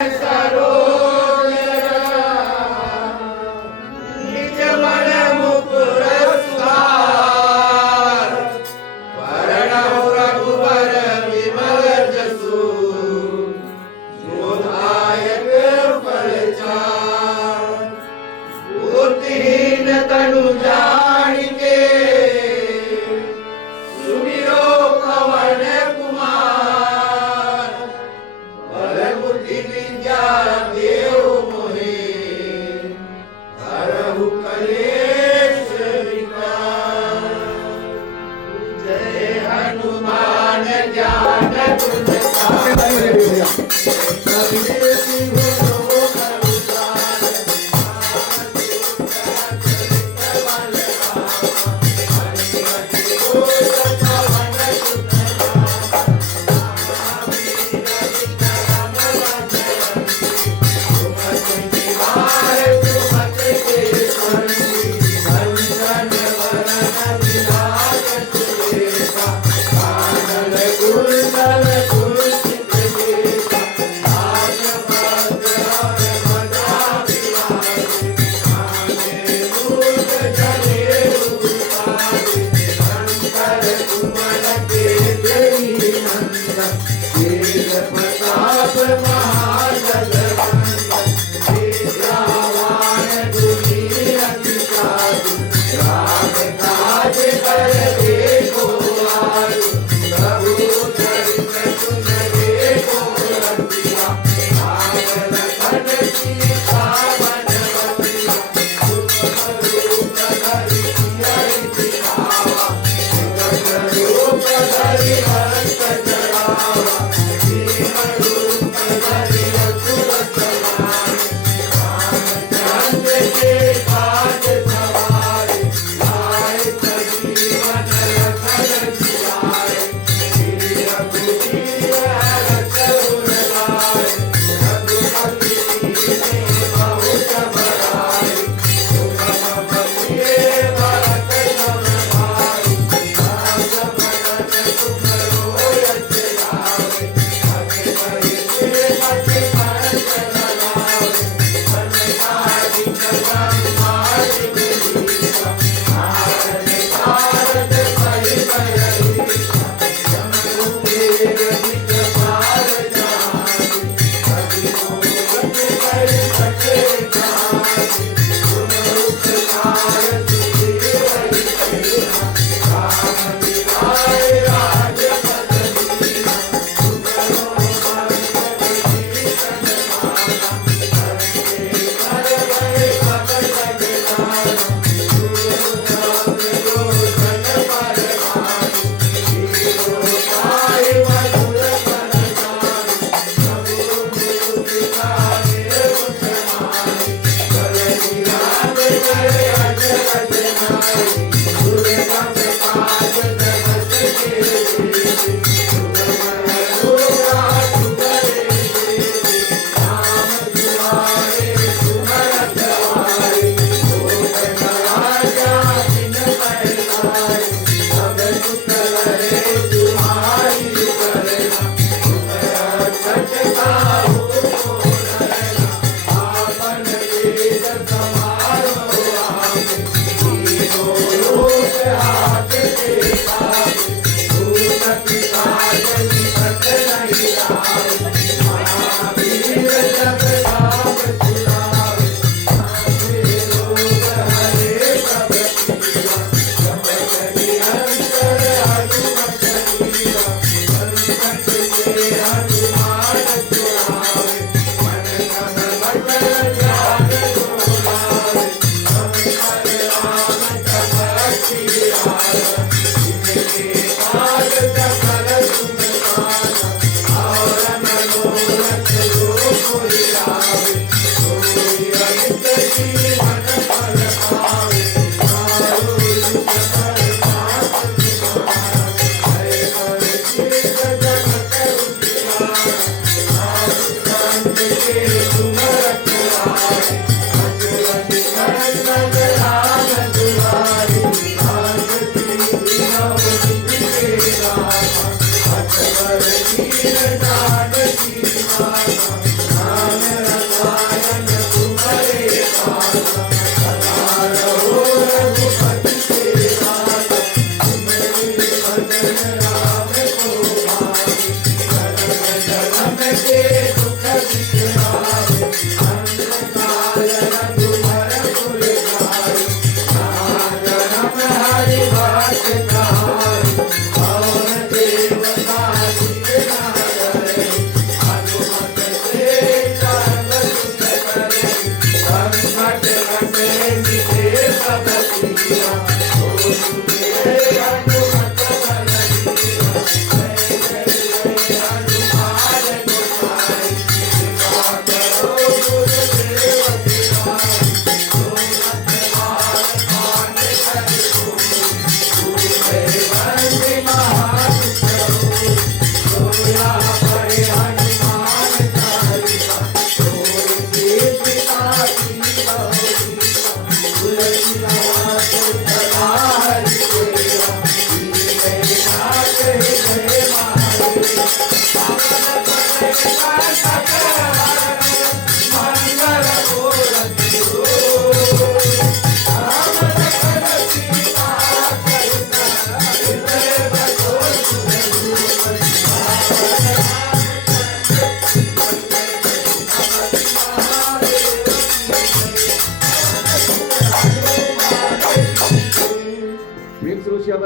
Thank you.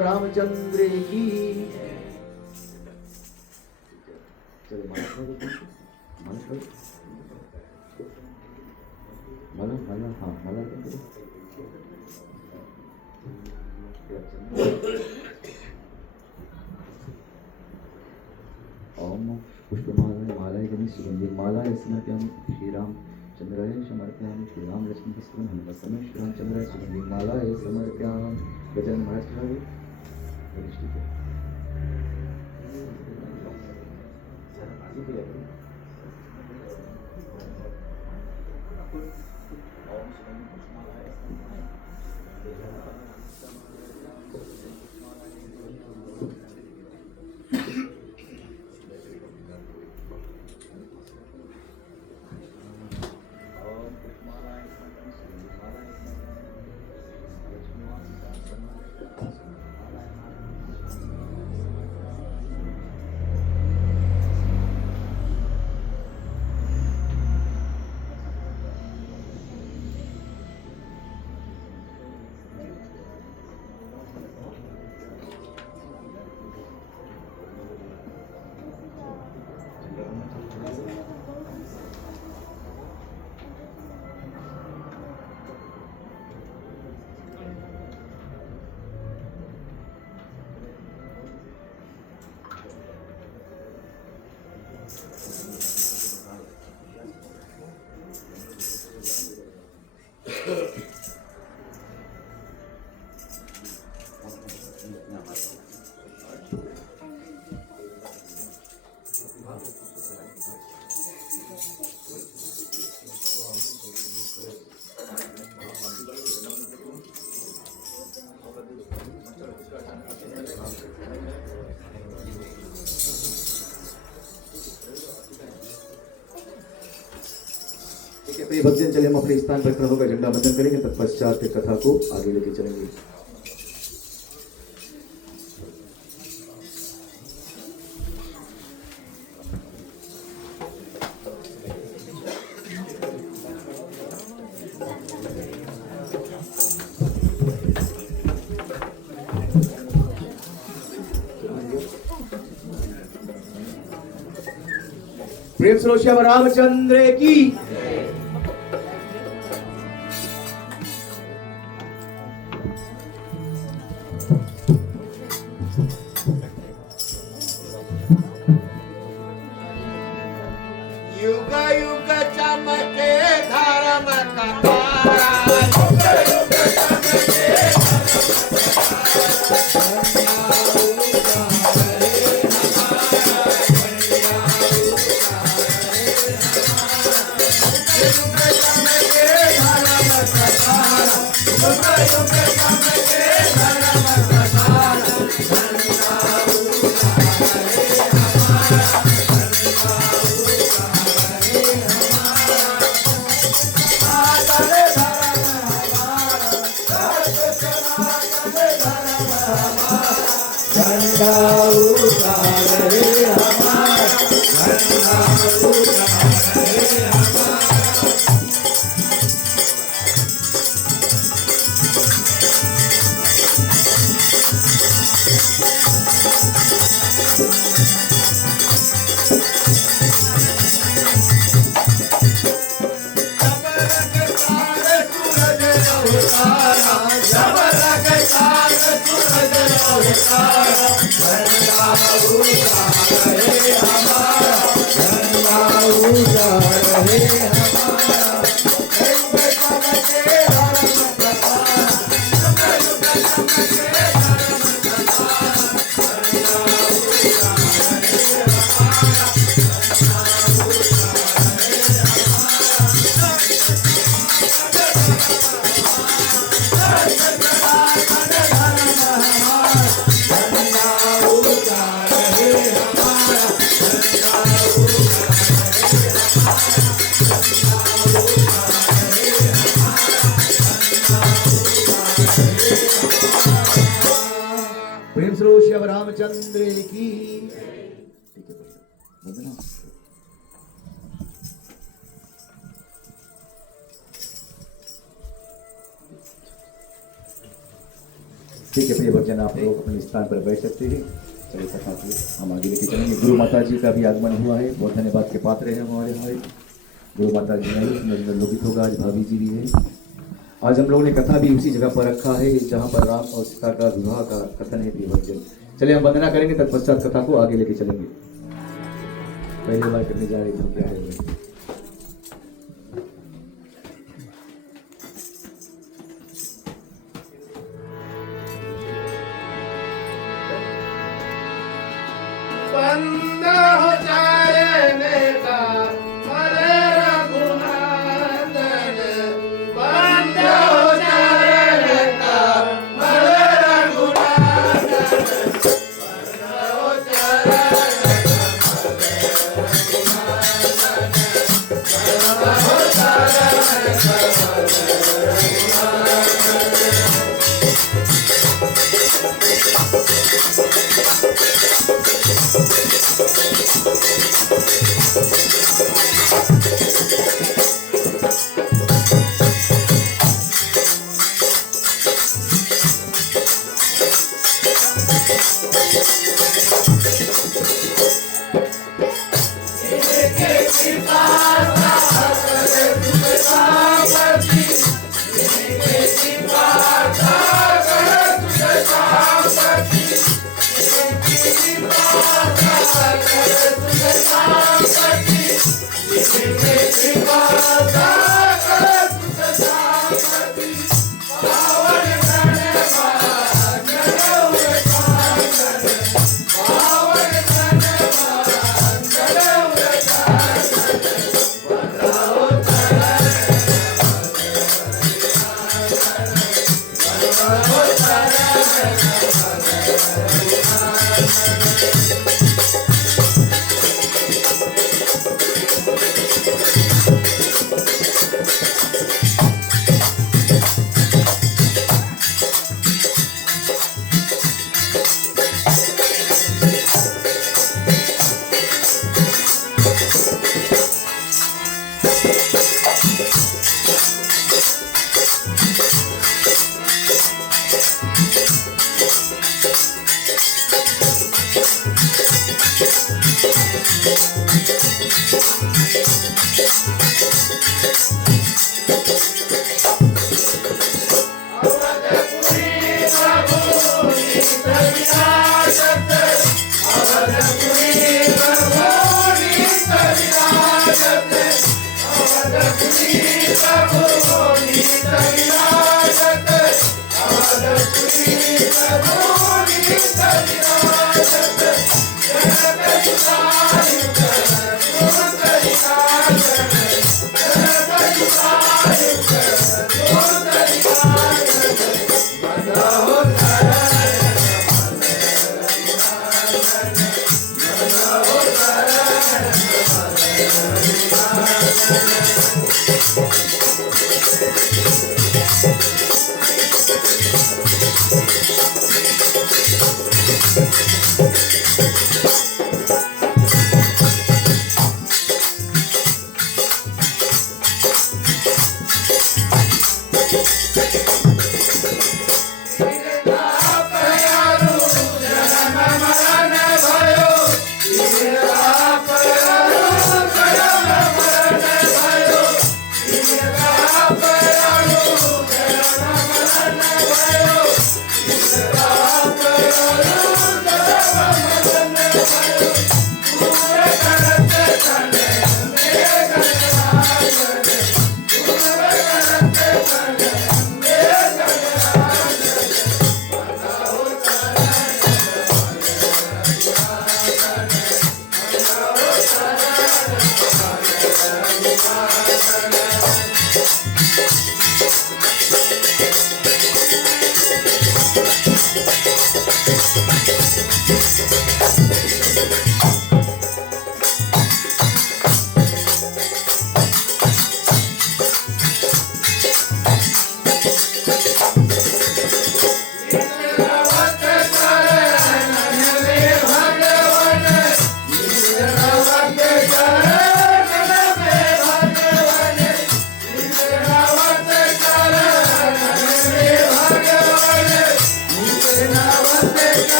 Ramchandra की। चलो माला हाँ माला ओम पुष्पमाला मालाय जनि सुगंधि मालाय समर्पयामि श्रीराम चंद्राय समर्पयामि श्रीराम लक्ष्मण पुष्पं हनुमत्समय श्रीराम चंद्राय सुगंधि मालाय समर्पयामि। गजानन महाराज खड़ा हुए प्रिय भक्तजन, चले हम अपने स्थान पर खड़ा होकर झंडा बंधन करेंगे, तत्पश्चात कथा को आगे लेके चलेंगे। प्रेम से श्री रामचंद्र की। युग युग चमके धर्म का तारा, युग युग चमके प्रेम से श्री रामचंद्र की। ठीक है प्रिय भक्तजन, आप लोग अपने स्थान पर बैठ सकते हैं। चलिए कथा को हम आगे लेके चलेंगे। गुरु माता जी का भी आगमन हुआ है, बहुत धन्यवाद के पात्र है हमारे हमारे गुरु माता जी नहीं, सुंदर लोकित होगा। आज भाभी जी भी है। आज हम लोगों ने कथा भी उसी जगह पर रखा है जहाँ पर राम और सीता का विवाह का कथन है प्रिय भक्तजन। चलिए हम वंदना करेंगे, तत्पश्चात कथा को आगे लेके चलेंगे। पहली बार करने जा रहे थे, क्या है बंद हो जाने का हरे रघुनंदन, बंद हो जाने का हरे रघुनंदन, बंद हो जाने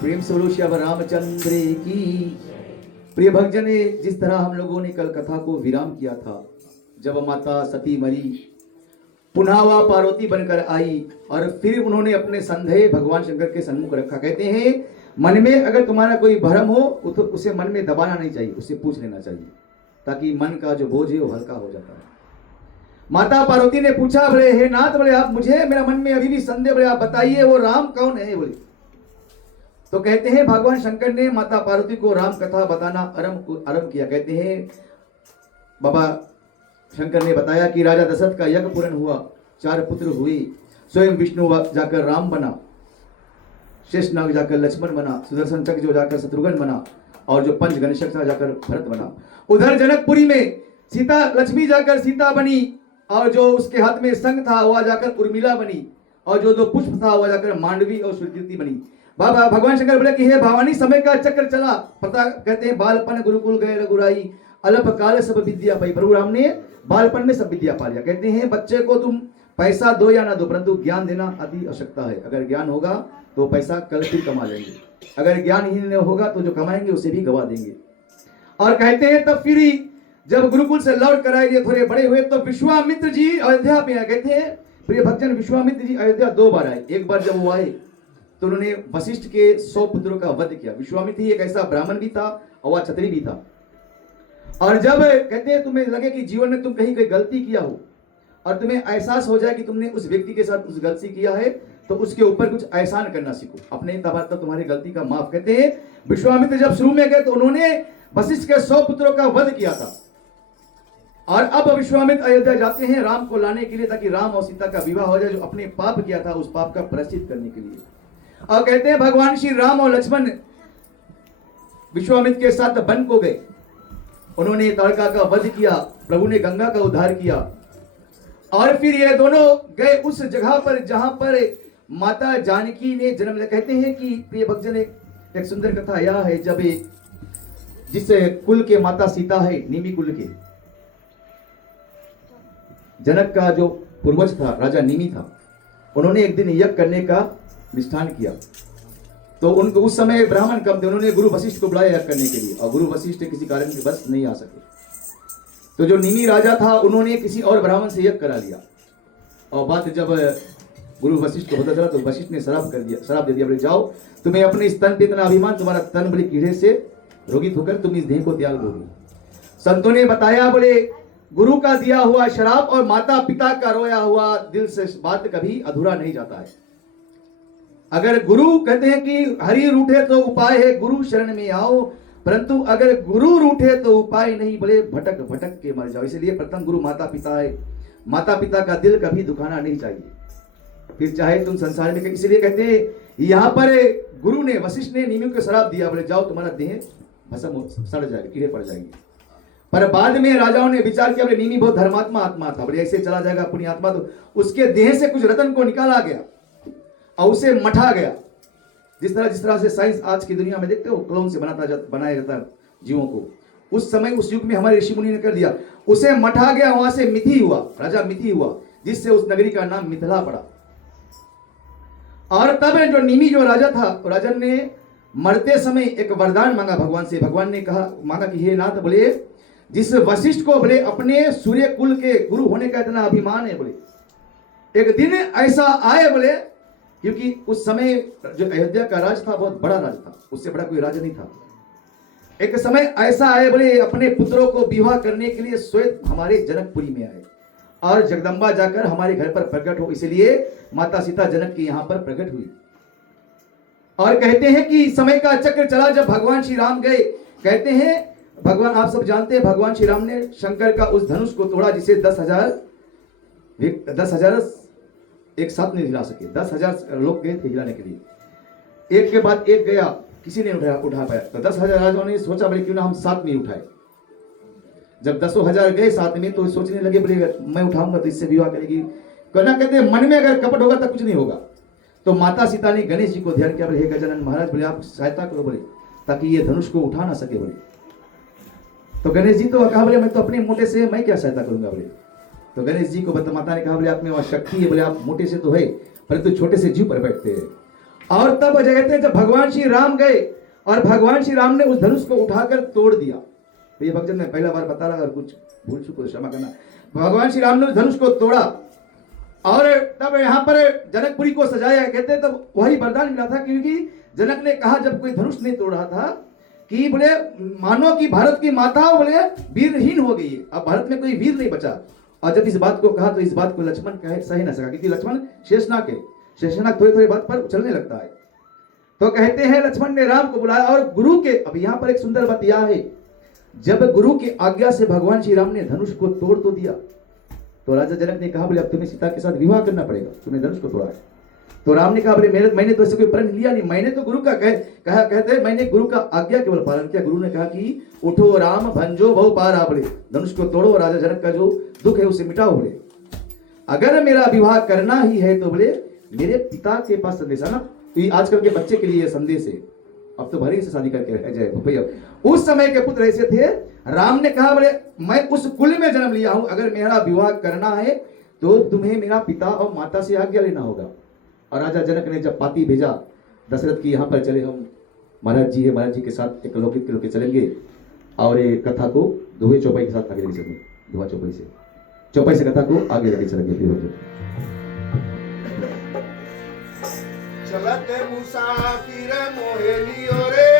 प्रेम स्वरूप श्री रामचंद्र की। प्रिय भक्तजन, जिस तरह हम लोगों ने कल कथा को विराम किया था, जब माता सती मरी, पुनः वह पार्वती बनकर आई और फिर उन्होंने अपने संदेह भगवान शंकर के सन्मुख रखा। कहते हैं मन में अगर तुम्हारा कोई भ्रम हो तो उसे मन में दबाना नहीं चाहिए, उससे पूछ लेना चाहिए, ताकि मन का जो बोझ है वो हल्का हो जाता है। माता पार्वती ने पूछा, बोले हे नाथ, बोले आप मुझे, मेरा मन में अभी भी संदेह, बोले आप बताइए वो राम कौन है। बोले तो कहते हैं भगवान शंकर ने माता पार्वती को राम कथा बताना आरंभ किया। कहते हैं बाबा शंकर ने बताया कि राजा दशरथ का यज्ञ पूर्ण हुआ, 4 पुत्र हुए, स्वयं विष्णु जाकर राम बना, शेषनाग जाकर लक्ष्मण बना, सुदर्शन चक्र जो जाकर शत्रुघ्न बना, और जो पंच गणेशक था जाकर भरत बना। उधर जनकपुरी में सीता लक्ष्मी जाकर सीता बनी, और जो उसके हाथ में शंख था वह जाकर उर्मिला बनी, और जो 2 पुष्प था वह जाकर मांडवी और सुकृति बनी। बाबा भगवान शंकर बोले कि हे भवानी, समय का चक्र चला, पता कहते हैं बालपन गुरुकुल गए रघुराई, अल्प काल सब विद्या पाई। प्रभु राम ने बालपन में सब विद्या पा लिया। कहते हैं बच्चे को तुम पैसा दो या ना दो, परंतु ज्ञान देना अति आवश्यकता है। अगर ज्ञान होगा तो पैसा कल फिर कमा लेंगे, अगर ज्ञान ही नहीं होगा तो जो कमाएंगे उसे भी गवा देंगे। और कहते हैं तब फिर जब गुरुकुल से लौट कर आए, थोड़े बड़े हुए, तो विश्वामित्र जी अयोध्या में आए। कहते हैं प्रिय भक्तजन, विश्वामित्र जी अयोध्या 2 बार आए। एक बार जब वो आए तो उन्होंने वशिष्ठ के 100 पुत्रों का वध किया। विश्वामित्र ही एक ऐसा ब्राह्मण भी था और वह क्षत्रिय भी था। और जब कहते हैं तुम्हें लगे कि जीवन में तुम कहीं कोई गलती किया हो और तुम्हें एहसास हो जाए कि तुमने उस व्यक्ति के साथ उस गलती किया है, तो उसके ऊपर कुछ एहसान करना सीखो, अपने तब तुम्हारी गलती का माफ। कहते हैं विश्वामित्र जब शुरू में गए तो उन्होंने वशिष्ठ के 100 पुत्रों का वध किया था। और अब विश्वामित्र अयोध्या जाते हैं राम को लाने के लिए, ताकि राम और सीता का विवाह हो जाए, जो अपने पाप किया था उस पाप का प्रायश्चित करने के लिए। और कहते हैं भगवान श्री राम और लक्ष्मण विश्वामित्र के साथ वन को गए, उन्होंने ताड़का का वध किया, प्रभु ने गंगा का उद्धार किया। और फिर ये दोनों गए उस जगह पर जहां पर माता जानकी ने जन्म लिया। कहते हैं कि प्रिय भक्तजन, एक सुंदर कथा यह है, जब जिस कुल के माता सीता है, निमि कुल के, जनक का जो पूर्वज था राजा निमि था, उन्होंने एक दिन यज्ञ करने का निष्ठान किया। तो उनको उस समय ब्राह्मण कम थे, उन्होंने गुरु वशिष्ठ को बुलाया यज्ञ करने के लिए, और गुरु वशिष्ठ किसी कारण के बस नहीं आ सके। तो जो निमि राजा था उन्होंने किसी और ब्राह्मण से यज्ञ करा लिया। और बात जब गुरु वशिष्ठ को पता चला तो वशिष्ठ ने श्राप दे दिया, बोले जाओ, तुम्हें अपने इस तन पे इतना अभिमान, तुम्हारा तन बड़े कीड़े से रोगित होकर तुम इस देह को त्याग दोगे। संतों ने बताया, बोले गुरु का दिया हुआ शराब और माता पिता का रोया हुआ दिल से बात कभी अधूरा नहीं जाता है। अगर गुरु कहते हैं कि हरि रूठे तो उपाय है, गुरु शरण में आओ, परंतु अगर गुरु रूठे तो उपाय नहीं, बोले भटक भटक के मर जाओ। इसलिए प्रथम गुरु माता पिता है, माता पिता का दिल कभी दुखाना नहीं चाहिए, फिर चाहे तुम संसार में। इसलिए कहते हैं यहाँ पर गुरु ने, वशिष्ठ ने निमि को श्राप दिया, बोले जाओ तुम्हारा देह भस्म सड़ जाएगा, कीड़े पड़ जाएंगे। पर बाद में राजाओं ने विचार किया, बोले निमि बहुत धर्मात्मा आत्मा था, बोले ऐसे चला जाएगा पुण्यात्मा, तो उसके देह से कुछ रतन को निकाला गया और उसे मठा गया। जिस तरह से साइंस आज की दुनिया में देखते हो क्लोन से बनाया जाता है जीवों को, उस समय उस युग में हमारे ऋषि मुनि ने कर दिया, उसे मठा गया, वहां से मिथि हुआ, राजा मिथि हुआ, जिससे उस नगरी का नाम मिथिला पड़ा। और तब जो निमि जो राजा था, राजन ने मरते समय एक वरदान मांगा भगवान से। भगवान ने कहा मांगा कि हे नाथ, बोले जिस वशिष्ठ को बोले अपने सूर्य कुल के गुरु होने का इतना अभिमान है, बोले एक दिन ऐसा आए, बोले क्योंकि उस समय जो अयोध्या का राज था बहुत बड़ा राज था, उससे बड़ा कोई राज नहीं था। एक समय ऐसा आए, बोले अपने पुत्रों को विवाह करने के लिए स्वयं हमारे जनकपुरी में आए और जगदम्बा जाकर हमारे घर पर प्रकट हो, इसलिए माता सीता जनक की यहां पर प्रकट हुई। और कहते हैं कि समय का चक्र चला, जब भगवान श्री राम गए, कहते हैं भगवान, आप सब जानते हैं भगवान श्री राम ने शंकर का उस धनुष को तोड़ा जिसे 10,000 एक साथ नहीं हिला सके। 10,000 लोग गए थे हिलाने के लिए, एक के बाद एक गया, किसी ने उठा पाया। तो 10,000 राजाओं ने सोचा बोले क्यों ना हम साथ में उठाए। जब 10,000 गए साथ में तो सोचने लगे बोले मैं उठाऊंगा तो इससे विवाह करेगी। कहना कहते मन में अगर कपट होगा तो कुछ नहीं होगा। तो माता सीता ने गणेश जी को ध्यान किया, बोले हे गजानन महाराज, बोले आप सहायता करो, बोले ताकि ये धनुष को उठा ना सके। बोले तो गणेश जी तो कहा बोले मैं तो अपने मोटे से मैं क्या सहायता करूंगा। बोले तो गणेश जी को माता ने कहा बोले आप में वहां शक्ति है, बोले आप मोटे से तो है परंतु छोटे से जीव पर बैठते हैं। और तब कहते हैं जब भगवान श्री राम गए और भगवान श्री राम ने उस धनुष को उठाकर तोड़ दिया। तो ये भक्तजन मैं पहला बार बता रहा, अगर कुछ भूल चूक तो क्षमा करना। भगवान श्री राम ने उस धनुष को तोड़ा और तब यहाँ पर जनकपुरी को सजाया। कहते हैं तब वही वरदान मिला था, क्योंकि जनक ने कहा जब कोई धनुष नहीं तोड़ रहा था कि बोले मानो कि भारत की माता बोले वीरहीन हो गई, अब भारत में कोई वीर नहीं बचा। और जब इस बात को कहा तो इस बात को लक्ष्मण कहे सही ना सका, क्योंकि लक्ष्मण शेषनाग है, शेषनाग थोड़ी थोड़ी बात पर चलने लगता है। तो कहते हैं लक्ष्मण ने राम को बुलाया और गुरु के, अब यहाँ पर एक सुंदर बात यह है, जब गुरु की आज्ञा से भगवान श्री राम ने धनुष को तोड़ तो दिया, तो राजा जनक ने कहा बोले अब तुम्हें सीता के साथ विवाह करना पड़ेगा, तुमने धनुष को तोड़ा है। तो राम ने कहा बोले मैंने तो ऐसे कोई प्रण लिया नहीं, मैंने तो गुरु का कहते मैंने गुरु का आज्ञा केवल पालन किया। गुरु ने कहा कि उठो राम भंजो बहु पारा, बोले धनुष को तोड़ो, राजा जनक का जो दुख है उसे मिटाओ। बोले अगर मेरा विवाह करना ही है तो बोले मेरे पिता के पास संदेश है ना। तो ये आजकल के बच्चे के लिए यह संदेश है, अब तो भरी से शादी करके रह जाए भैया। उस समय के पुत्र ऐसे थे, राम ने कहा बोले मैं उस कुल में जन्म लिया हूं, अगर मेरा विवाह करना है तो तुम्हें मेरा पिता और माता से आज्ञा लेना होगा। और राजा जनक ने जब पाती भेजा दशरथ की यहाँ पर चले हम महाराज जी है, महाराज जी के साथ एक लौकिक के चलेंगे और ये कथा को दोहे चौपाई के साथ आगे लेके चलेंगे, दोहा चौपाई से कथा को आगे लेके चलेंगे। चलत मुसाफिर मोहे लियो रे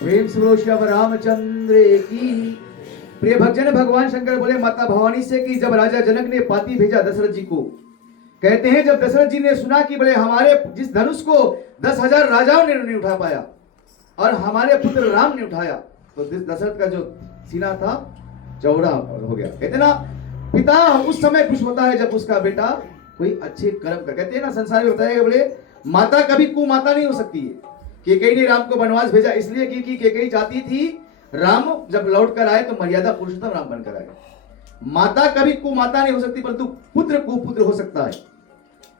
प्रेम सुनो श्याम रामचंद्र की। प्रिय भक्तजन, भगवान शंकर बोले माता भवानी से कि जब राजा जनक ने पाती भेजा दशरथ जी को, कहते हैं जब दशरथ जी ने सुना कि बोले हमारे जिस धनुष को 10,000 राजाओं ने नहीं उठा पाया और हमारे पुत्र राम ने उठाया, तो दशरथ का जो सीना था चौड़ा हो गया। कहते ना पिता उस समय खुश होता है जब उसका बेटा कोई अच्छे कर्म कर। कहते हैं ना संसार में बताया बोले माता कभी कुमाता नहीं हो सकती है। केकई ने राम को वनवास भेजा इसलिए कि केकई चाहती थी राम जब लौट कर आए तो मर्यादा पुरुषोत्तम राम बनकर आए। माता कभी कुमाता नहीं हो सकती, परंतु पुत्र कुपुत्र हो सकता है।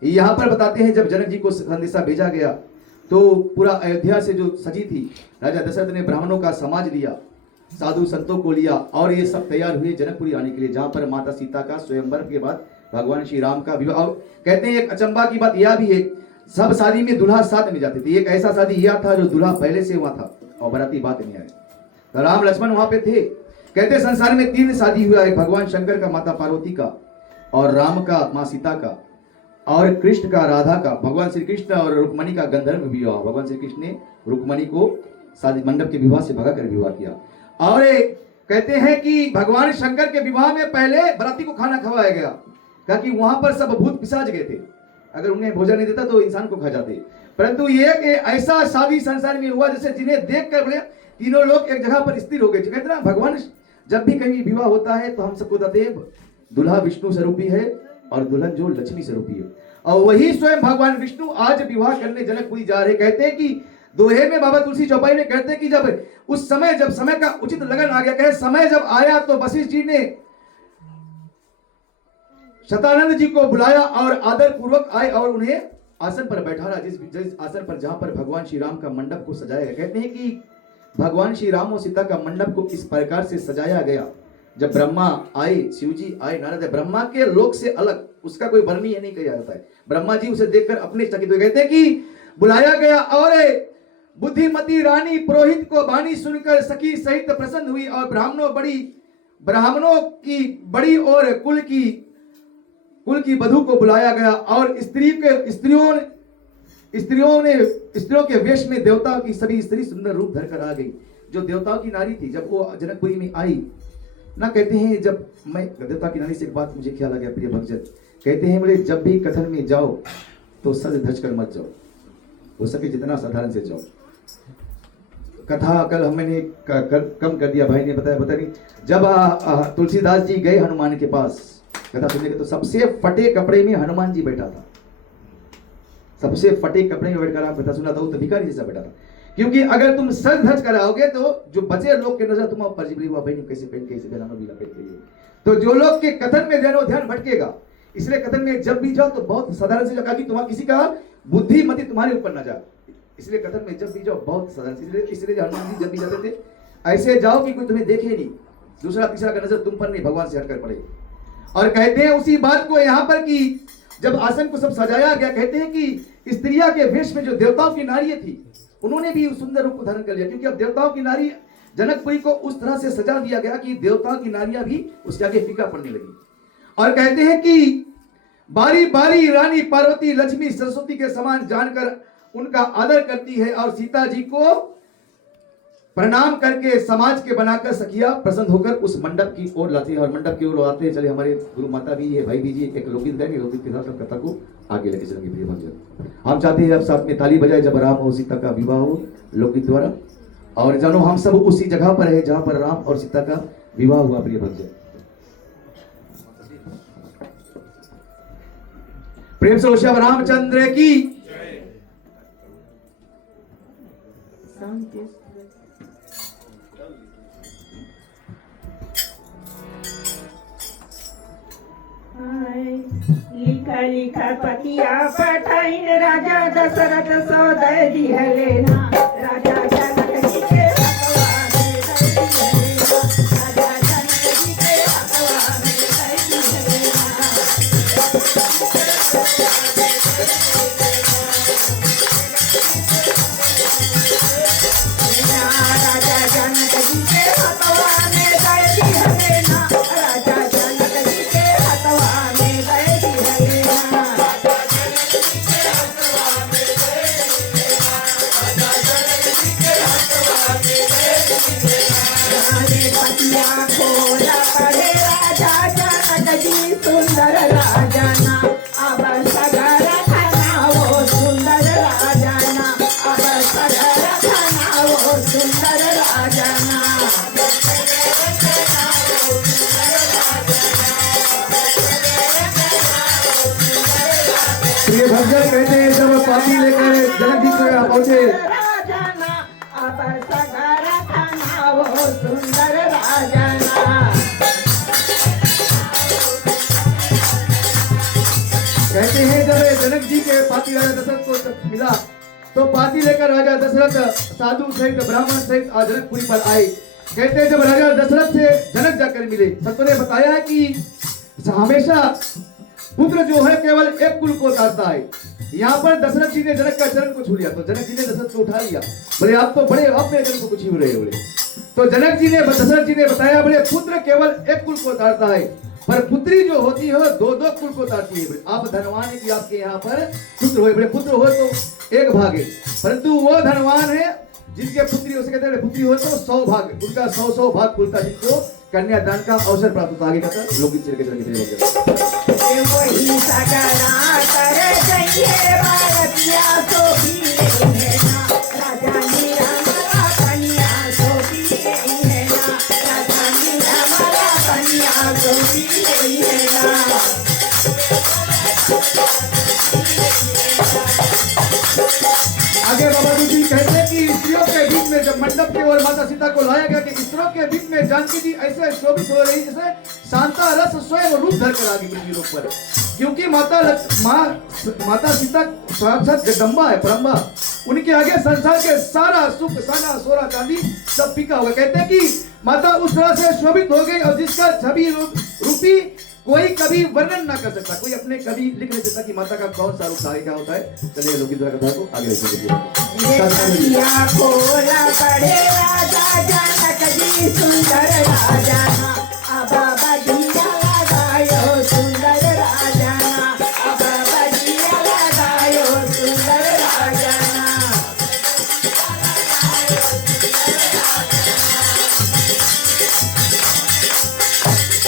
यहां पर बताते हैं जब जनक जी को संदेशा भेजा गया तो पूरा अयोध्या से जो सजी थी, राजा दशरथ ने ब्राह्मणों का समाज लिया, साधु संतों को लिया और ये सब तैयार हुए जनकपुरी आने के लिए, जहां पर माता सीता का स्वयंवर के बाद भगवान श्री राम का विवाह। कहते हैं एक अचंबा की बात यह भी है, सब शादी में दूल्हा साथ में जाते थे, एक ऐसा शादी यह था जो दूल्हा पहले से हुआ था और बाराती बात नहीं आए, तो राम लक्ष्मण वहां पे थे। कहते संसार में 3 शादी हुआ, एक भगवान शंकर का माता पार्वती का, और राम का माँ सीता का, और कृष्ण का राधा का, भगवान श्री कृष्ण और रुक्मणी का गंधर्व विवाह। भगवान श्री कृष्ण ने रुक्मणी को शादी मंडप के विवाह से भगा कर विवाह किया। और कहते हैं कि भगवान शंकर के विवाह में पहले बराती को खाना खवाया गया, क्योंकि वहां पर सब भूत पिशाच गए थे, अगर उन्हें भोजन नहीं देता तो इंसान को खा जाते। परंतु ये ऐसा शादी संसार में हुआ जैसे जिन्हें देख कर बोले तीनों लोग एक जगह पर स्थिर हो गए। कहते ना भगवान जब भी कहीं विवाह होता है तो हम सबको बताते हैं दूल्हा विष्णु स्वरूपी है और दुल्हन जो लक्ष्मी स्वरूपी है, और वही स्वयं भगवान विष्णु आज विवाह करने जनकपुरी जा रहे। कहते हैं कि दोहे में बाबा तुलसी चौपाई में कहते हैं कि जब उस समय जब समय का उचित लगन आ गया, कहे समय जब आया तो वशिष्ठ जी ने शतानंद जी को बुलाया और आदर पूर्वक आए और उन्हें आसन पर बैठाया, जिस आसन पर जहां पर भगवान श्री राम का मंडप को सजाया गया। कहते हैं कि भगवान श्री राम और सीता का मंडप को इस प्रकार से सजाया गया, जब ब्रह्मा आए, शिव जी आए, नारद, ब्रह्मा के लोक से अलग, उसका कोई वर्णन ये नहीं किया जाता है। ब्रह्मा जी उसे देखकर अपने चकित हो गए थे कि बुलाया गया और बुद्धिमती रानी पुरोहित को वाणी सुनकर सखी सहित प्रसन्न हुई, और ब्राह्मणों की बड़ी और कुल की वधू को बुलाया गया, और स्त्रियों के वेश में देवताओं की सभी स्त्री सुंदर रूप धरकर आ गई। जो देवताओं की नारी थी जब वो जनकपुरी में आई ना, कहते हैं जब मैं देवता की नारी से एक बात मुझे ख्याल आ गया प्रिय भक्तजन, कहते हैं बोले जब भी कथन में जाओ तो सज धज कर मत जाओ, हो सके जितना साधारण से जाओ। कथा कल हमने कम कर दिया, भाई ने बताया नहीं। जब तुलसीदास जी गए हनुमान के पास कथा सुनने के, तो सबसे फटे कपड़े में हनुमान जी बैठा था, सबसे फटे कपड़े में बैठकर आप कथा सुना था, वो तो भिखारी जैसा बैठा था। क्योंकि अगर तुम सज धज कर आओगे तो जो बचे लोग के नजर तुम पर हुआ भाई कैसे पहन कैसे पहनानो भी लपेट रही है, तो जो लोग के कथन में ध्यान भटकेगा। इसलिए कथन में जब भी जाओ तो बहुत साधारण से जाओ, कि तुम्हारा किसी का बुद्धिमती तुम्हारे ऊपर ना जाए, इसलिए कथन में जब भी जाओ बहुत साधारण से। इसलिए हनुमान जी जब भी जाते थे ऐसे जाओ कि कोई तुम्हें देखे नहीं, दूसरा तीसरा का नजर तुम पर नहीं, भगवान से हटकर पड़े। और कहते हैं उसी बात को यहाँ पर कि जब आसन को सब सजाया गया, कहते हैं कि स्त्रिया के वेश में जो देवताओं की नारियां थी उन्होंने भी सुंदर रूप धारण कर लिया, क्योंकि अब देवताओं की नारी जनकपुरी को उस तरह से सजा दिया गया कि देवताओं की नारियां भी उसके आगे फीका पड़ने लगी। और कहते हैं कि बारी बारी रानी पार्वती लक्ष्मी सरस्वती के समान जानकर उनका आदर करती है, और सीता जी को प्रणाम करके समाज के बनाकर सखिया प्रसन्न होकर उस मंडप की ओर लाती है। और मंडप की ओर आते चले हमारे गुरु माता भी है, भाई भी जी एक लोकगीत गाएंगे, लोकगीत के साथ कथा को आगे लेके चलेंगे प्रिय भक्तजन। हम चाहते हैं अब साथ में ताली बजाए जब राम और सीता का विवाह हो लोकगीत द्वारा, और जानो हम सब उसी जगह पर है जहां पर राम और सीता का विवाह हुआ प्रिय भक्तजन। प्रेम से श्री रामचंद्र की लिखा लिखा पतिया पठाइन राजा दशरथ सौदय दिहलेना, राजा जनक जी के भगवान राजा जनक पार्टी लेकर जनक जी को यहाँ पहुंचे। राजाना अब सगर खाना वो सुंदर राजाना। कहते हैं जब जनक जी के पाती राजा दशरथ को मिला तो पाती लेकर राजा दशरथ साधु सहित ब्राह्मण सहित जनकपुरी पर आए। कहते हैं जब राजा दशरथ से जनक जाकर मिले, संतों ने बताया है कि हमेशा पुत्र जो है केवल एक कुल को उतारता है। यहाँ पर दशरथ जी ने जनक का चरण को छू लिया तो जनक जी ने दशरथ को उठा लिया। बोले आप तो बड़े अब मेरे जन को कुछ ही रहे बोले। तो जनक जी ने दशरथ जी ने बताया बोले पुत्र केवल एक कुल को उतारता है पर पुत्री जो होती है दो दो कुल को उतारती है। आप धनवान है कि आपके यहाँ पर पुत्र हो, बोले पुत्र हो तो एक भाग है, परंतु वो धनवान है जिनके पुत्री उसे कहते हैं पुत्री हो तो 100 भाग, उनका 100 भाग खुलता जिनको कन्यादान का अवसर प्राप्त होता। आगे कहता लोग इस तरीके से वही सगरा कर जइए भारतिया तो भी है ना राजा नीरा कन्या तो भी है ना राजा नीरा कन्या तो भी है ना। आगे बाबा जी कहते हैं कि स्त्रियों के बीच में जब मंडप के ओर माता सीता को लाया गया कि स्त्रियों के बीच में जानकी जी ऐसे शोभित हो रही जैसे शांता रस स्वयं रूप धर कर आगे पृथ्वी लोक पर, क्योंकि माता सीता साक्षात जगदम्बा है, परम्बा। उनके आगे संसार के सारा सुख साना सोना चांदी सब फीका हुआ। कहते हैं कि माता उस तरह से शोभित हो गई और जिसका छवि रूपी कोई कभी वर्णन ना कर सकता, कोई अपने कभी लिख नहीं सकता कि माता का कौन सा रूप था, क्या होता है। चलिए लोग इधर कथा को आगे लेके खोला पड़े राजा जनक जी सुंदर राजाना अब बढ़िया लगायो सुंदर राजाना अब बढ़िया लगायो सुंदर राजाना।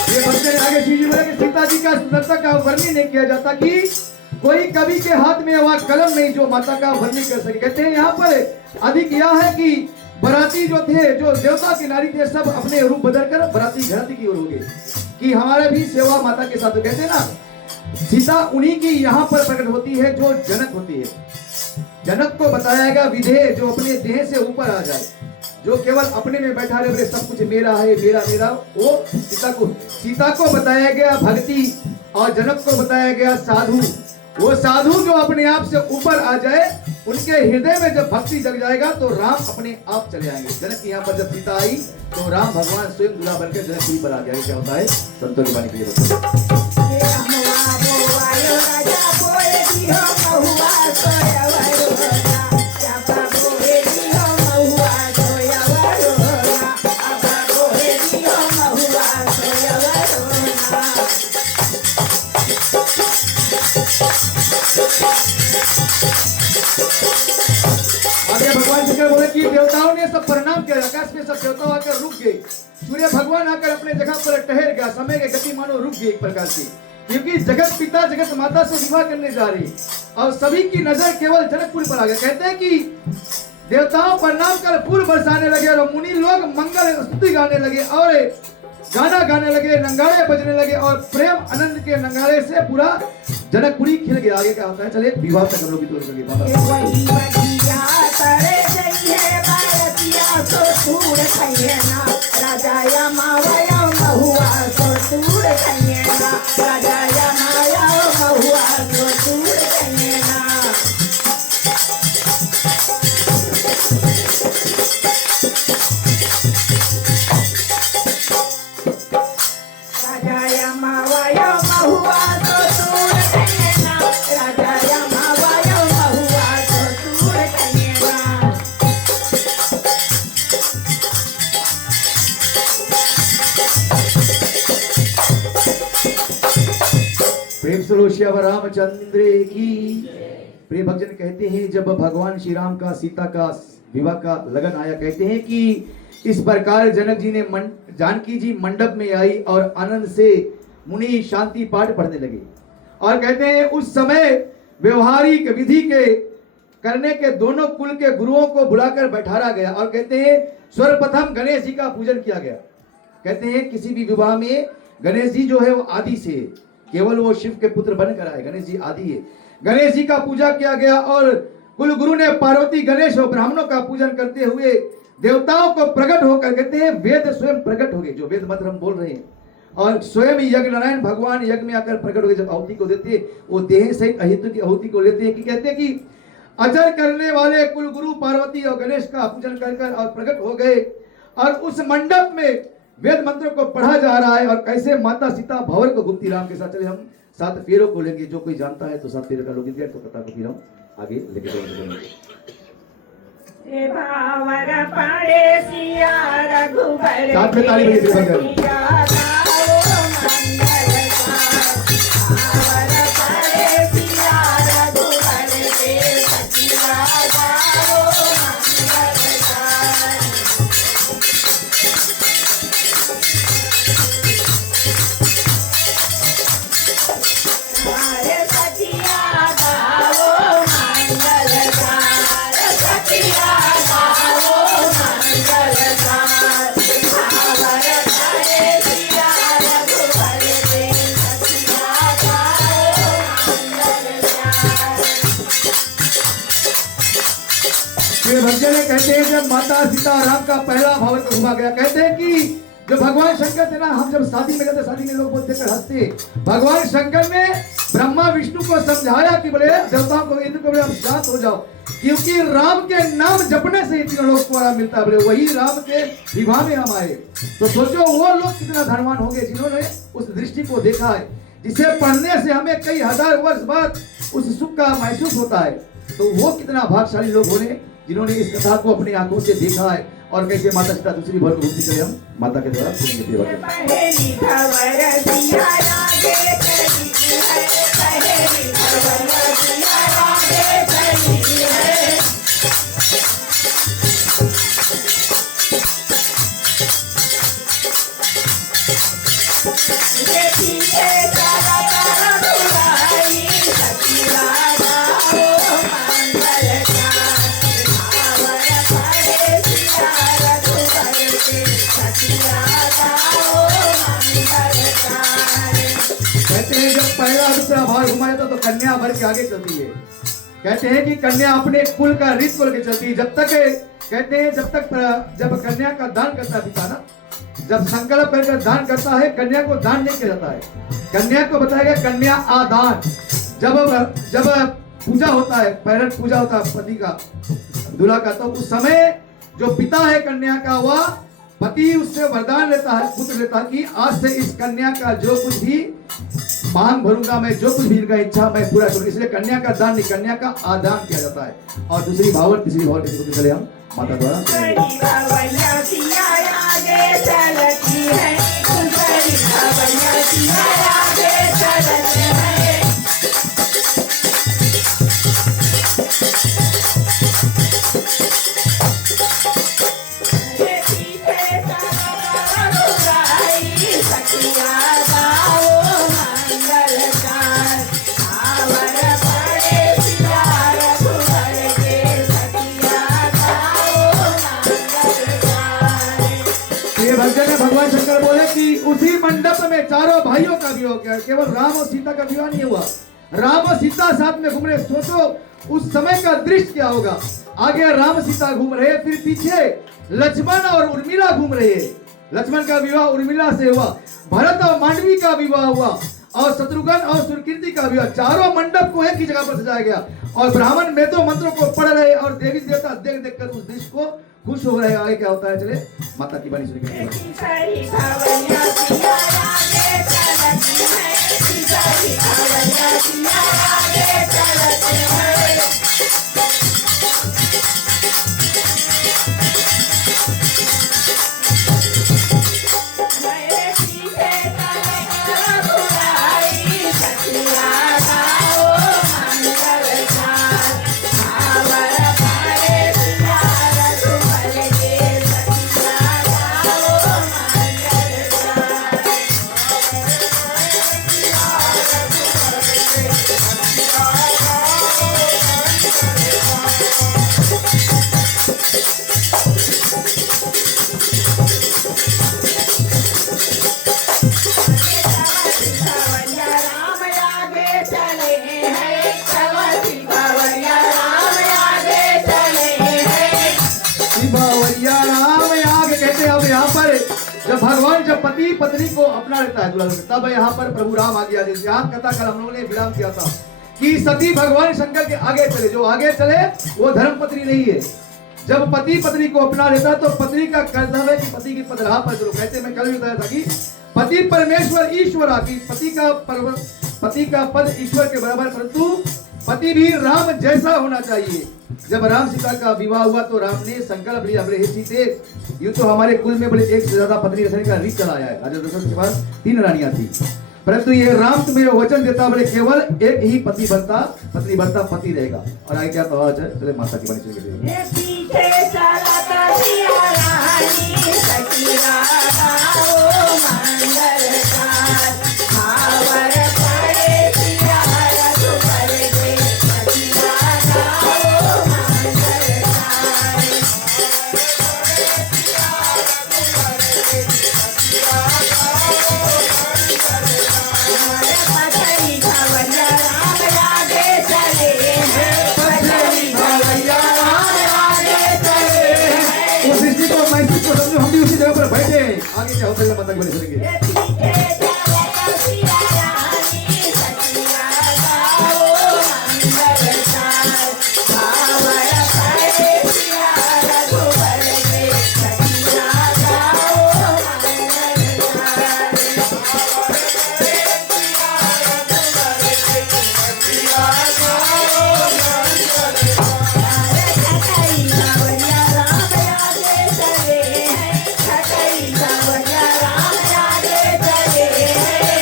ये भक्त आगे श्री जी बोले कि सीता जी का सुंदरता का वर्णन नहीं किया जाता कि कोई कवि के हाथ में वह कलम नहीं जो माता का वर्णन कर सके। कहते हैं यहाँ पर अधिक यह है कि बराती जो थे जो देवता के नारी थे सब अपने रूप बदल कर बराती घराती की ओर हो गए कि हमारे भी सेवा माता के साथ। कहते हैं ना सीता उन्हीं की यहाँ पर प्रकट होती है जो जनक होती है। जनक को बताया गया विधेय जो अपने देह से ऊपर आ जाए, जो केवल अपने में बैठा रहे सब कुछ मेरा है मेरा मेरा, वो सीता को बताया गया भक्ति और जनक को बताया गया साधु। वो साधु जो अपने आप से ऊपर आ जाए उनके हृदय में जब भक्ति जग जाएगा तो राम अपने आप चले आएंगे। जनक के यहाँ पर जब सीता आई तो राम भगवान स्वयं दूल्हा बनकर जनकपुरी पर आ गया। क्या होता है संतों की वाणी के लिए भगवान शंकर बोले कि देवताओं ने सब प्रणाम किया, आकाश में सब देवता आकर रुक गए, सूर्य भगवान आकर अपने जगह पर ठहर गया, समय की गति मानो रुक गई एक प्रकार से, क्योंकि जगत पिता जगत माता से विवाह करने जा रही और सभी की नजर केवल जनकपुर पर आ गया। कहते हैं कि देवताओं प्रणाम कर फूल बरसाने लगे और मुनि लोग मंगल स्तुति गाने लगे और गाना गाने लगे, नंगाड़े बजने लगे और प्रेम आनंद के नंगाड़े से पूरा जनकपुरी खिल गया। आगे क्या होता है चलिए विवाह तक हम लोग की तोड़ राजा माया महुआ तो तूड़ खैना राजा माया महुआ तो तूड़ खैना। राजा माया महुआ तो तूड़ खैना राजा माया महुआ तो तूड़ खैना। प्रेम स्वरूप श्याम रामचंद्र की। प्रिय भक्तजन कहते हैं जब भगवान श्री राम का सीता का विवाह का लगन आया, कहते हैं कि इस प्रकार जनक जी ने जानकी जी मंडप में आई और आनंद से मुनि शांति पाठ पढ़ने लगे और कहते हैं उस समय व्यवहारिक विधि के करने के दोनों कुल के गुरुओं को बुलाकर बैठाया गया और कहते हैं सर्वप्रथम गणेश जी का पूजन किया गया। कहते हैं किसी भी विवाह में गणेश जी जो है वो आदि से, केवल वो शिव के पुत्र बनकर आए, गणेश जी आदि है। गणेश जी का पूजा किया गया और कुलगुरु ने पार्वती गणेश और ब्राह्मणों का पूजन करते हुए देवताओं को प्रकट होकर कहते हैं वेद स्वयं प्रकट हो गए, जो वेद मंत्र हम बोल रहे हैं, और स्वयं यज्ञ नारायण भगवान यज्ञ में आकर प्रकट हो गए। जब आहुति को देते हैं वो देह सहित अहितु की आहुति को लेते हैं कि कहते हैं कि अजर करने वाले कुलगुरु पार्वती और गणेश का पूजन कर और प्रकट हो गए। और उस मंडप में वेद मंत्रों को पढ़ा जा रहा है और कैसे माता सीता भंवर को घूमती राम के साथ। चले हम 7 फेरों को लेंगे, जो कोई जानता है तो 7 फेरों का लोग तो कथा को फिर हम आगे लेके चलेंगे। हे भावर पड़े सिया रघुबर साथ में ताली बजाइए कृपा कर। सिया गाओ मंगलकार। भावर पड़े सिया रघुबर के सखिया गाओ मंगलकार। हमारे सखिया गाओ मंगलकार। सखिया गाओ मंगलकार। भावर पड़े सिया रघुबर के सखिया गाओ मंगलकार। श्री भक्तजन कहते हैं जब माता सीता राम का पहला भंवर को घुमा गया, कहते हैं कि जो भगवान शंकर थे ना, हम जब शादी में जाते शादी में लोग बोलते कर हंसते, भगवान शंकर ने ब्रह्मा विष्णु को समझाया कि बोले देवताओं को इंद्र को बोले अब शांत हो जाओ, क्योंकि राम के नाम जपने से तीनों लोग को आराम मिलता है। बोले वही राम के विवाह में हम आए। तो सोचो वो लोग कितना धनवान होंगे जिन्होंने उस दृष्टि को देखा है, जिसे पढ़ने से हमें कई हजार वर्ष बाद उस सुख का महसूस होता है। तो वो कितना भाग्यशाली लोग होने जिन्होंने इस कथा को अपनी आंखों से देखा है और कैसे माता सीता दूसरी भर को घूमती चले हम माता के द्वारा सुनेंगे। पहली खबर सिया रागे चली है। पहली खबर सिया रागे चली है। देखी है तारा तारा बुराई सखिया गाओ मंगलकार। भावर पड़े सिया रघुबर के सखिया गाओ मंगलकार। कहते हैं जब पहला दूसरा भाव घुमाया था तो कन्या भर के आगे चलती है। कहते हैं कि कन्या अपने कुल का रीत को लेकर चलती है। जब तक कहते हैं जब कन्या का दान करता पिता ना, जब संकल्प करके दान करता है, कन्या को दान नहीं किया जाता है। कन्या को बताया गया कन्या आदान। जब पूजा होता है, पैरन पूजा होता है पति का दूल्हा का, तो उस समय जो पिता है कन्या का वह पति उससे वरदान लेता है, पुत्र लेता है कि आज से इस कन्या का जो कुछ भी मांग भरूंगा मैं, जो कुछ भी इनका इच्छा मैं पूरा करूंगा। इसलिए कन्या का दान नहीं, कन्या का आदान किया जाता है। और दूसरी भावर तीसरी भावर किसी चले हम माता द्वारा दूसरी भवैया सिया आगे चलती है। दूसरी भवैया सिया आगे चलती है। देखी है तारा बुराई सखिया गाओ मंगलकार। भावर पड़े सिया रघुबर के सखिया गाओ मंगलकार। ये भजन में भगवान शंकर बोले कि उसी मंडप में चारों भाइयों का विवाह किया। केवल राम और सीता का विवाह नहीं हुआ, राम और सीता साथ में घूम रहे। सोचो उस समय का दृश्य क्या होगा। आगे राम सीता घूम रहे, फिर पीछे लक्ष्मण और उर्मिला घूम रहे हैं। लक्ष्मण का विवाह उर्मिला से हुआ, भरत और मांडवी का विवाह हुआ, और शत्रुघ्न और सुरकीर्ति का विवाह। चारों मंडप को एक ही जगह पर सजाया गया और ब्राह्मण वेदों मंत्रों को पढ़ रहे और देवी देवता देख देख कर उस दृश्य को खुश हो रहे हैं। आगे क्या होता है, चले माता की बाणी सुनिए। तीसरी भवैया सिया आगे चलती है। तीसरी भवैया सिया आगे चलती है। मेरे पीछे तारा बुराई सखिया गाओ मंगलकार। भावर पड़े सिया रघुबर के सखिया गाओ मंगलकार। भगवान जब पति पत्नी को अपना लेता है दुल्हन में, तब यहाँ पर प्रभु राम आगे आते। यहाँ कथा कल हम लोगों ने विराम किया था कि सती भगवान शंकर के आगे चले, जो आगे चले वो धर्म पत्नी नहीं है। जब पति पत्नी को अपना लेता तो पत्नी का कर्तव्य है कि पति की पदराह पर चलो। कहते मैं कल भी बताया था कि पति परमेश्वर ईश्वर आदि, पति का पद ईश्वर के बराबर, परंतु पति भी राम जैसा होना चाहिए। जब राम सीता का विवाह हुआ तो राम ने संकल्प लिया, बोले हे सीते, यूं तो हमारे कुल में बड़े एक से ज्यादा पत्नी रखने का रीत चला आया है। राजा दशरथ के पास 3 रानियां थी, परंतु ये राम तुम्हें वचन देता, बोले केवल एक ही पति बनता, पत्नी बनता, पति रहेगा। और आगे क्या तो चले माता की बाणी चले ये पीछे चलता सिया रानी सखिया गाओ मंगलकार, आवर पड़े सिया रघुबर के सखिया गाओ मंगलकार। पथरी खवैया राम आगे चले हैं, पथरी खवैया राम आगे चले हैं। उस दृष्टि को मैसेज को समझो, हम भी उसी जगह पर बैठे हैं। आगे क्या होता है माता की बाणी सुनेंगे। ये पीछे चलता सिया रानी सखिया गाओ मंगलकार, आवर पड़े सिया रघुबर के सखिया गाओ मंगलकार। छठई खवैया राम आगे चले हैं, छठई खवैया राम आगे चले हैं।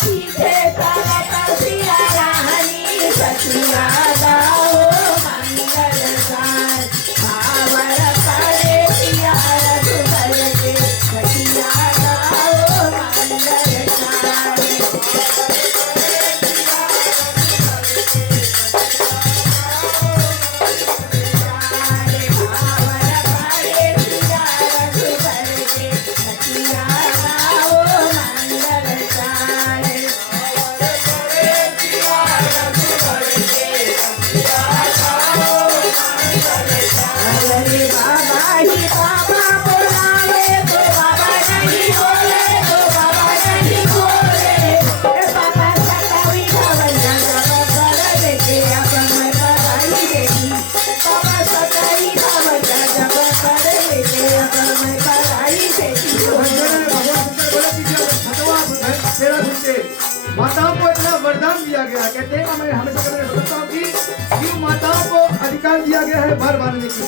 पीछे चलता सिया रानी सखिया गाओ मंगलकार, आवर पड़े सिया रघुबर के सखिया गाओ मंगलकार। अरे बाबा ही बाबा बोलावे तो बाबा नहीं बोले, तो बाबा नहीं बोले। बाबा सतावी खवैया जब कर लेके अपन में कराई देगी, बाबा सताई खवैया जब कर लेके अपन में कराई देगी। माताओं को इतना वरदान दिया गया है, कहते हैं मैं हमेशा बताता हूँ कि क्यों माताओं को अधिकार दिया गया है भर बांधने की।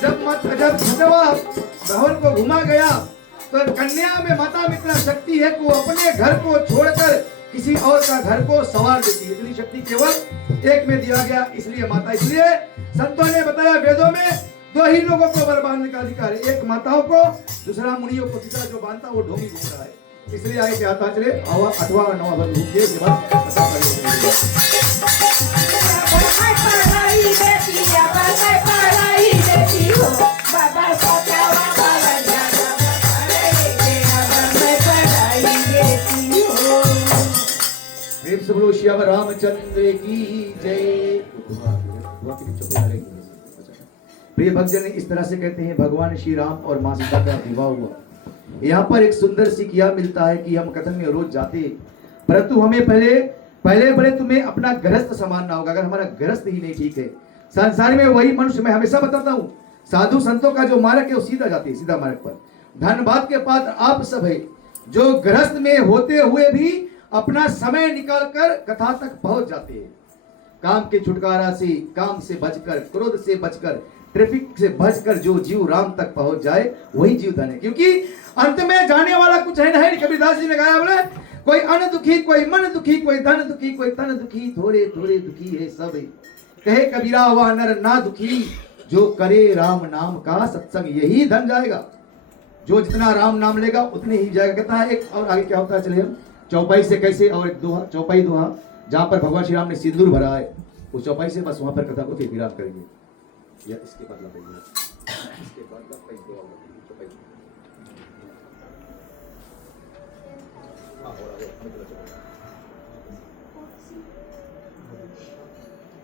जब छठवा बहन को घुमा गया तो कन्या में माता में इतना शक्ति है कि वो अपने घर को छोड़कर किसी और का घर को संवार देती है। इतनी शक्ति केवल एक में दिया गया, इसलिए माता। इसलिए संतों ने बताया वेदों में 2 ही लोगों को वर बांधने का अधिकार है, एक माताओं को, दूसरा मुनियों को। तीसरा जो बांधता वो ढोंगी घूम रहा है। इसलिए आगे क्या आता चले 8वां और 9वां वर्ग घूम के इसके बाद पढ़ाई देती है, पढ़ाई देती हो, बाबा सतावा खवैया जब कर लेके अपन में पढ़ाई देती हो। प्रेम से बोलो श्याम रामचंद्र की जय। प्रिय भक्तजन, इस तरह से कहते हैं भगवान श्री राम और मां सीता का विवाह हुआ। यहाँ पर एक सुंदर सीख यह मिलता है कि हम कथन में रोज जाते हैं, परंतु हमें पहले बड़े तुम्हें अपना गृहस्थ संभालना होगा। अगर हमारा गृहस्थ ही नहीं ठीक है, संसार में वही मनुष्य, मैं हमेशा बताता हूँ, साधु संतों का जो मार्ग है वो सीधा जाते हैं, सीधा मार्ग पर। धन्यवाद के पात्र आप सब है जो गृहस्थ में होते हुए भी अपना समय निकालकर कथा तक पहुंच जाते हैं। काम के छुटकारा से, काम से बचकर, क्रोध से बचकर, ट्रैफिक से बचकर जो जीव राम तक पहुंच जाए वही जीव धन है। क्योंकि अंत में जाने वाला कुछ है नहीं। कबीरदास जी ने गाया, बोले कोई अन्न दुखी, कोई मन दुखी, कोई धन दुखी, कोई तन दुखी, थोड़े थोड़े दुखी है सब। कहे कबीरा हुआ नर ना दुखी, जो करे राम नाम का सत्संग यही धन जाएगा। जो जितना राम नाम लेगा उतने ही जाएगा। कहता है एक और आगे क्या होता है, चलिए हम चौपाई से कैसे, और एक दोहा, चौपाई दोहा जहाँ पर भगवान श्री राम ने सिंदूर भरा है, उस चौपाई से बस वहां पर कथा को फिर विराम करेंगे। या इसके बाद इसके बाद चौपाई।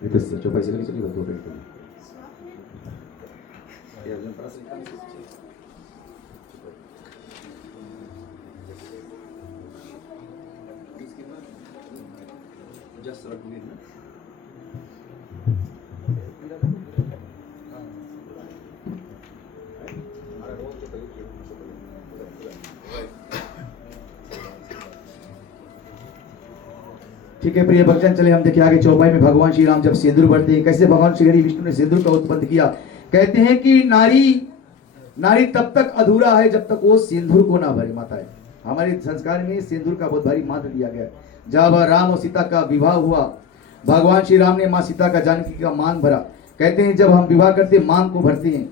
इथंच चौपाई से चली दो मिनट जास्त रखून घेईन ना ठीक है प्रिय भक्तजन, चले हम देखिए आगे चौपाई में भगवान श्री राम जब सिंदूर भरते हैं, कैसे भगवान श्री हरि विष्णु ने सिंदूर का उत्पन्न किया। कहते हैं कि नारी तब तक अधूरा है जब तक वो सिंदूर को ना भरे। माता है हमारे संस्कार में सिंदूर का बहुत भारी महत्व दिया गया है। जब राम और सीता का विवाह हुआ, भगवान श्री राम ने माँ सीता का जानकी का मांग भरा। कहते हैं जब हम विवाह करते मांग को भरते हैं,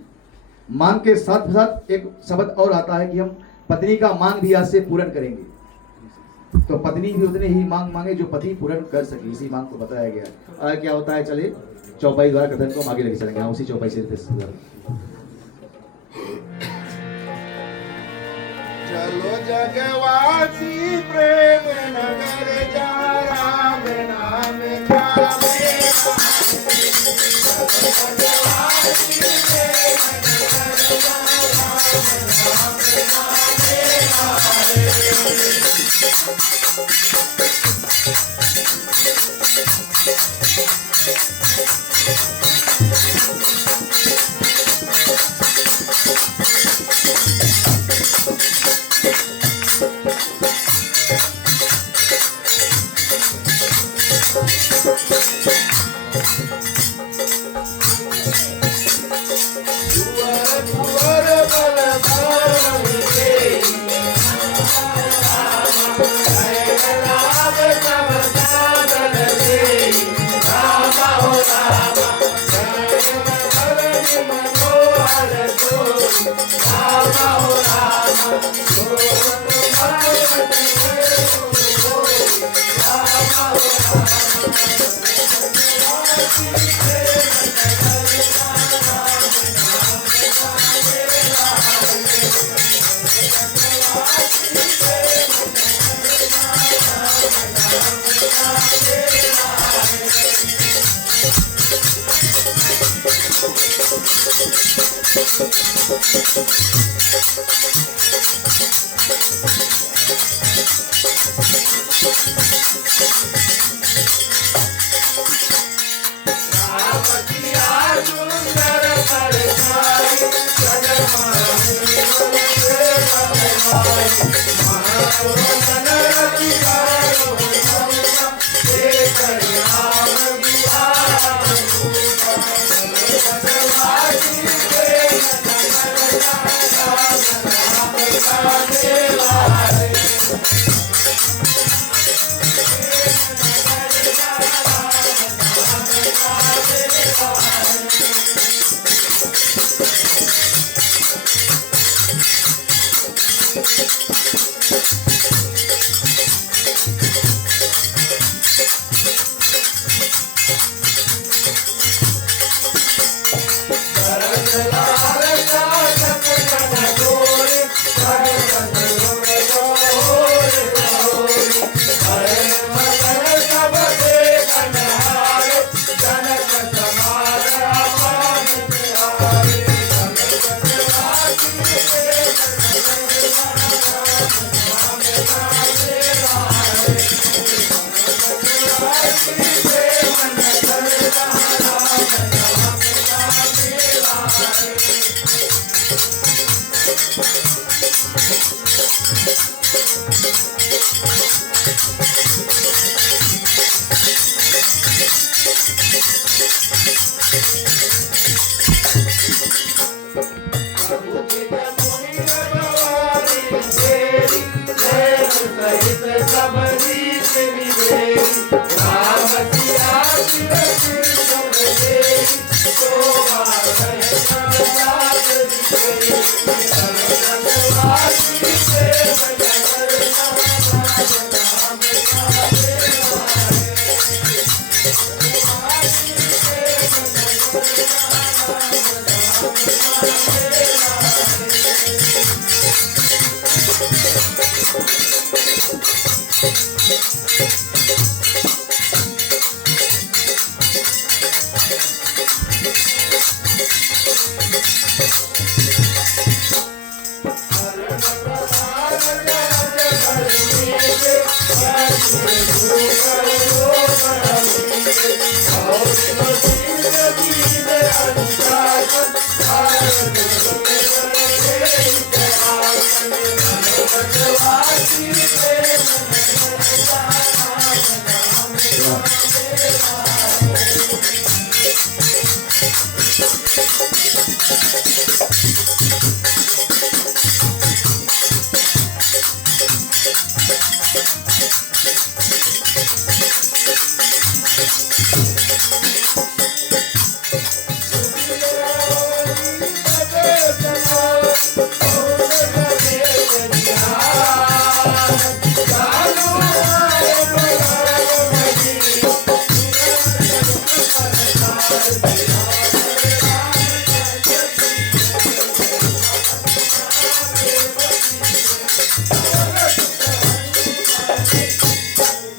मांग के साथ साथ एक शब्द और आता है कि हम पत्नी का मांग भी आज से पूर्ण करेंगे। तो पत्नी भी उतने ही मांग मांगे जो पति पूर्ण कर सके, इसी मांग को बताया गया। आगे क्या होता है, चले चौपाई द्वारा कथन को हम आगे लेके चलेंगे। उसी चौपाई से चलो जगवासी प्रेम नगर जा राम नाम का मेरा। चलो जगवासी प्रेम नगर जा राम नाम का मेरा।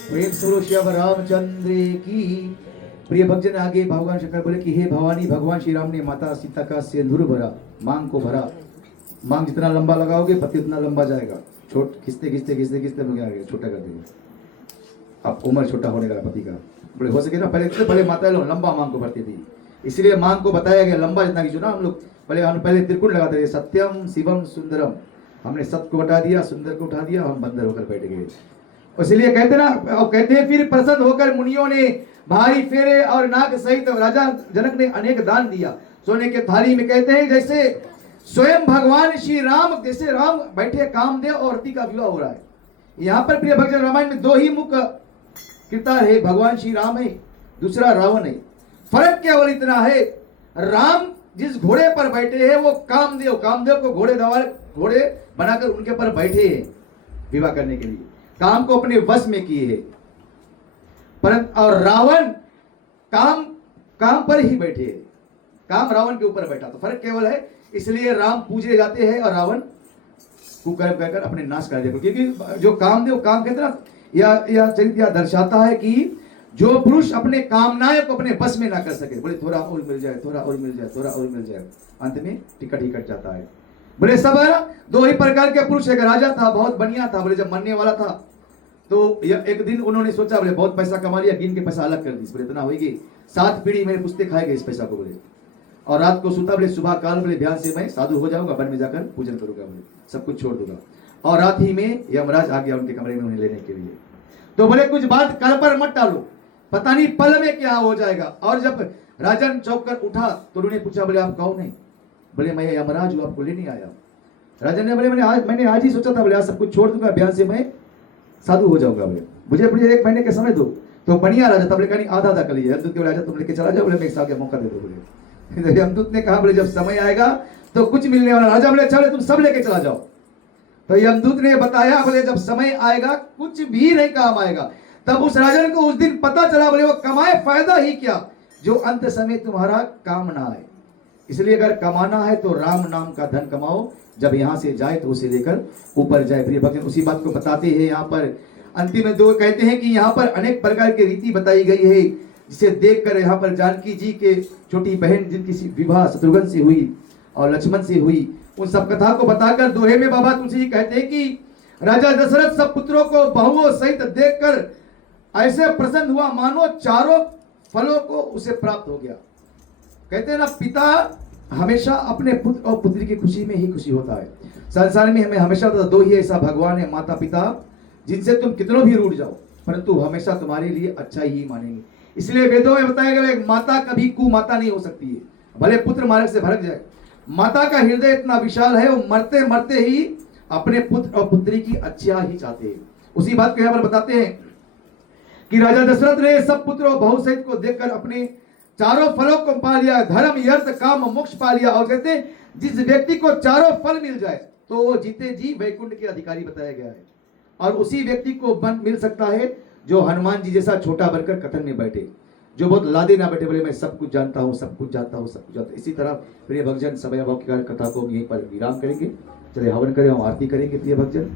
प्रेम स्वरूप श्री रामचंद्र की। प्रिय भक्तजन आगे भगवान शंकर बोले कि हे भवानी, भगवान श्री राम ने माता सीता का सिंदूर भरा, मांग को भरा। मांग जितना लंबा लगाओगे पति उतना लंबा जाएगा। छोट खिंचते खिंचते खिंचते खिंचते आगे छोटा कर देंगे। अब उम्र छोटा होने का पति का बोले हो सके ना, पहले माता लोग लंबा मांग को भरती थी, इसलिए मांग को बताया गया लंबा जितना खींचो ना। हम लोग पहले त्रिकुण लगाते थे, सत्यम शिवम सुंदरम। हमने सत्य को हटा दिया, सुंदर को उठा दिया, हम बंदर होकर बैठ गए। इसलिए कहते ना, कहते हैं फिर प्रसन्न होकर मुनियों ने भारी फेरे और नाग सहित राजा जनक ने अनेक दान दिया। सोने के थाली में कहते हैं जैसे स्वयं भगवान श्री राम, जैसे राम बैठे कामदेव और रति का विवाह हो रहा है। यहाँ पर प्रिय भक्तजन रामायण में दो ही मुख्य किरदार है, भगवान श्री राम है, दूसरा रावण है। फर्क केवल इतना है, राम जिस घोड़े पर बैठे हैं वो कामदेव को घोड़े बनाकर उनके पर बैठे हैं विवाह करने के लिए, काम को अपने वश में किए हैं। परंतु और रावण काम पर ही बैठे हैं, काम रावण के ऊपर बैठा। तो फर्क केवल है, इसलिए राम पूजे जाते हैं और रावण कुकर्म कहकर अपने नाश कर देते। क्योंकि जो कामदेव काम कहते ना, यह चरित्र दर्शाता है कि जो पुरुष अपने कामनाएं को अपने बस में ना कर सके, बोले थोड़ा और मिल जाए, थोड़ा और मिल जाए, थोड़ा और मिल जाए, अंत में टिकट ही कट जाता है। बोले सब दो ही प्रकार के पुरुष, एक राजा था बहुत बढ़िया था, बोले जब मरने वाला था तो एक दिन उन्होंने सोचा, बोले बहुत पैसा कमा लिया, गिन के पैसा अलग कर दी, बोले इतना होगी 7 पीढ़ी मेरे पुश्ते खाएंगे इस पैसा को। बोले और रात को सोता, बोले सुबह काल बोले ध्यान से मैं साधु हो जाऊंगा, वन में जाकर पूजन करूंगा, बोले सब कुछ छोड़ दूंगा। और रात ही में यमराज आ गया उनके कमरे में उन्हें लेने के लिए। तो बोले कुछ बात कल पर मत टालो, पता नहीं पल में क्या हो जाएगा। और जब राजन चौक कर उठा तो उन्होंने पूछा, बोले आप कौन है? बोले मैं यमराज हूं, आपको लेने आया। राजन ने बोले मैंने आज ही सोचा था, बोले आज सब कुछ छोड़ दूंगा, बयान से मैं साधु हो जाऊंगा, बोले मुझे 1 महीने का समय दो। तो बढ़िया राजा था, बोले कहीं आधा कर लीजिए। यमदूत के राजा तुम लेके चला जाओ, बोले मैं 1 साल का मौका दे दो। बोले यमदूत ने कहा, बोले जब समय आएगा तो कुछ मिलने वाला। राजा बोले चलो तुम सब लेके चला जाओ। तो यमदूत ने बताया, बोले जब समय आएगा कुछ भी नहीं काम आएगा। तब उस राजन को उस दिन पता चला, बोले वो कमाए फायदा ही क्या, जो अंत समय तुम्हारा काम ना आए। इसलिए अगर कमाना है तो राम नाम का धन कमाओ, जब यहां से जाए तो उसे लेकर ऊपर जाए। प्रिय भक्त उसी बात को बताते हैं। यहाँ पर अंतिम में दो कहते हैं कि यहाँ पर अनेक प्रकार की रीति बताई गई है, जिसे देखकर यहाँ पर जानकी जी के छोटी बहन जिनकी विवाह शत्रुघ्न से हुई और लक्ष्मण से हुई, उन सब कथा को बताकर दोहे में बाबा तुलसी जी कहते हैं कि राजा दशरथ सब पुत्रों को बहुओं सहित देखकर ऐसे प्रसन्न हुआ मानो चारों फलों को उसे प्राप्त हो गया। कहते हैं ना, पिता हमेशा अपने पुत्र और पुत्री की खुशी में ही खुशी होता है। संसार में हमें हमेशा तो दो ही ऐसा भगवान है, माता पिता, जिनसे तुम कितनों भी रूठ जाओ परंतु हमेशा तुम्हारे लिए अच्छा ही मानेंगे। इसलिए वेदों में बताया गया माता कभी कुमाता नहीं हो सकती है, भले पुत्र मार्ग से भटक जाए। माता का हृदय इतना विशाल है, वो मरते मरते ही अपने पुत्र और पुत्री की अच्छा ही चाहते हैं। उसी बात को यहाँ पर बताते हैं कि राजा दशरथ ने सब पुत्रों बहु सहित को देखकर अपने चारों फलों को पा लिया, धर्म अर्थ काम मोक्ष पा लिया। और कहते हैं जिस व्यक्ति को चारों फल मिल जाए तो वो जीते जी वैकुंठ के अधिकारी बताया गया है। और उसी व्यक्ति को बन मिल सकता है जो हनुमान जी जैसा छोटा बनकर कथन में बैठे, जो बहुत लादे ना बैठे, बोले मैं सब कुछ जानता हूँ, सब कुछ जानता हूँ, सब कुछ जानता हूँ। इसी तरह प्रिय भक्तजन समय अभाव की कथा को हम यहीं पर विराम करेंगे। चले हवन करें, हम आरती करेंगे। प्रिय भक्तजन,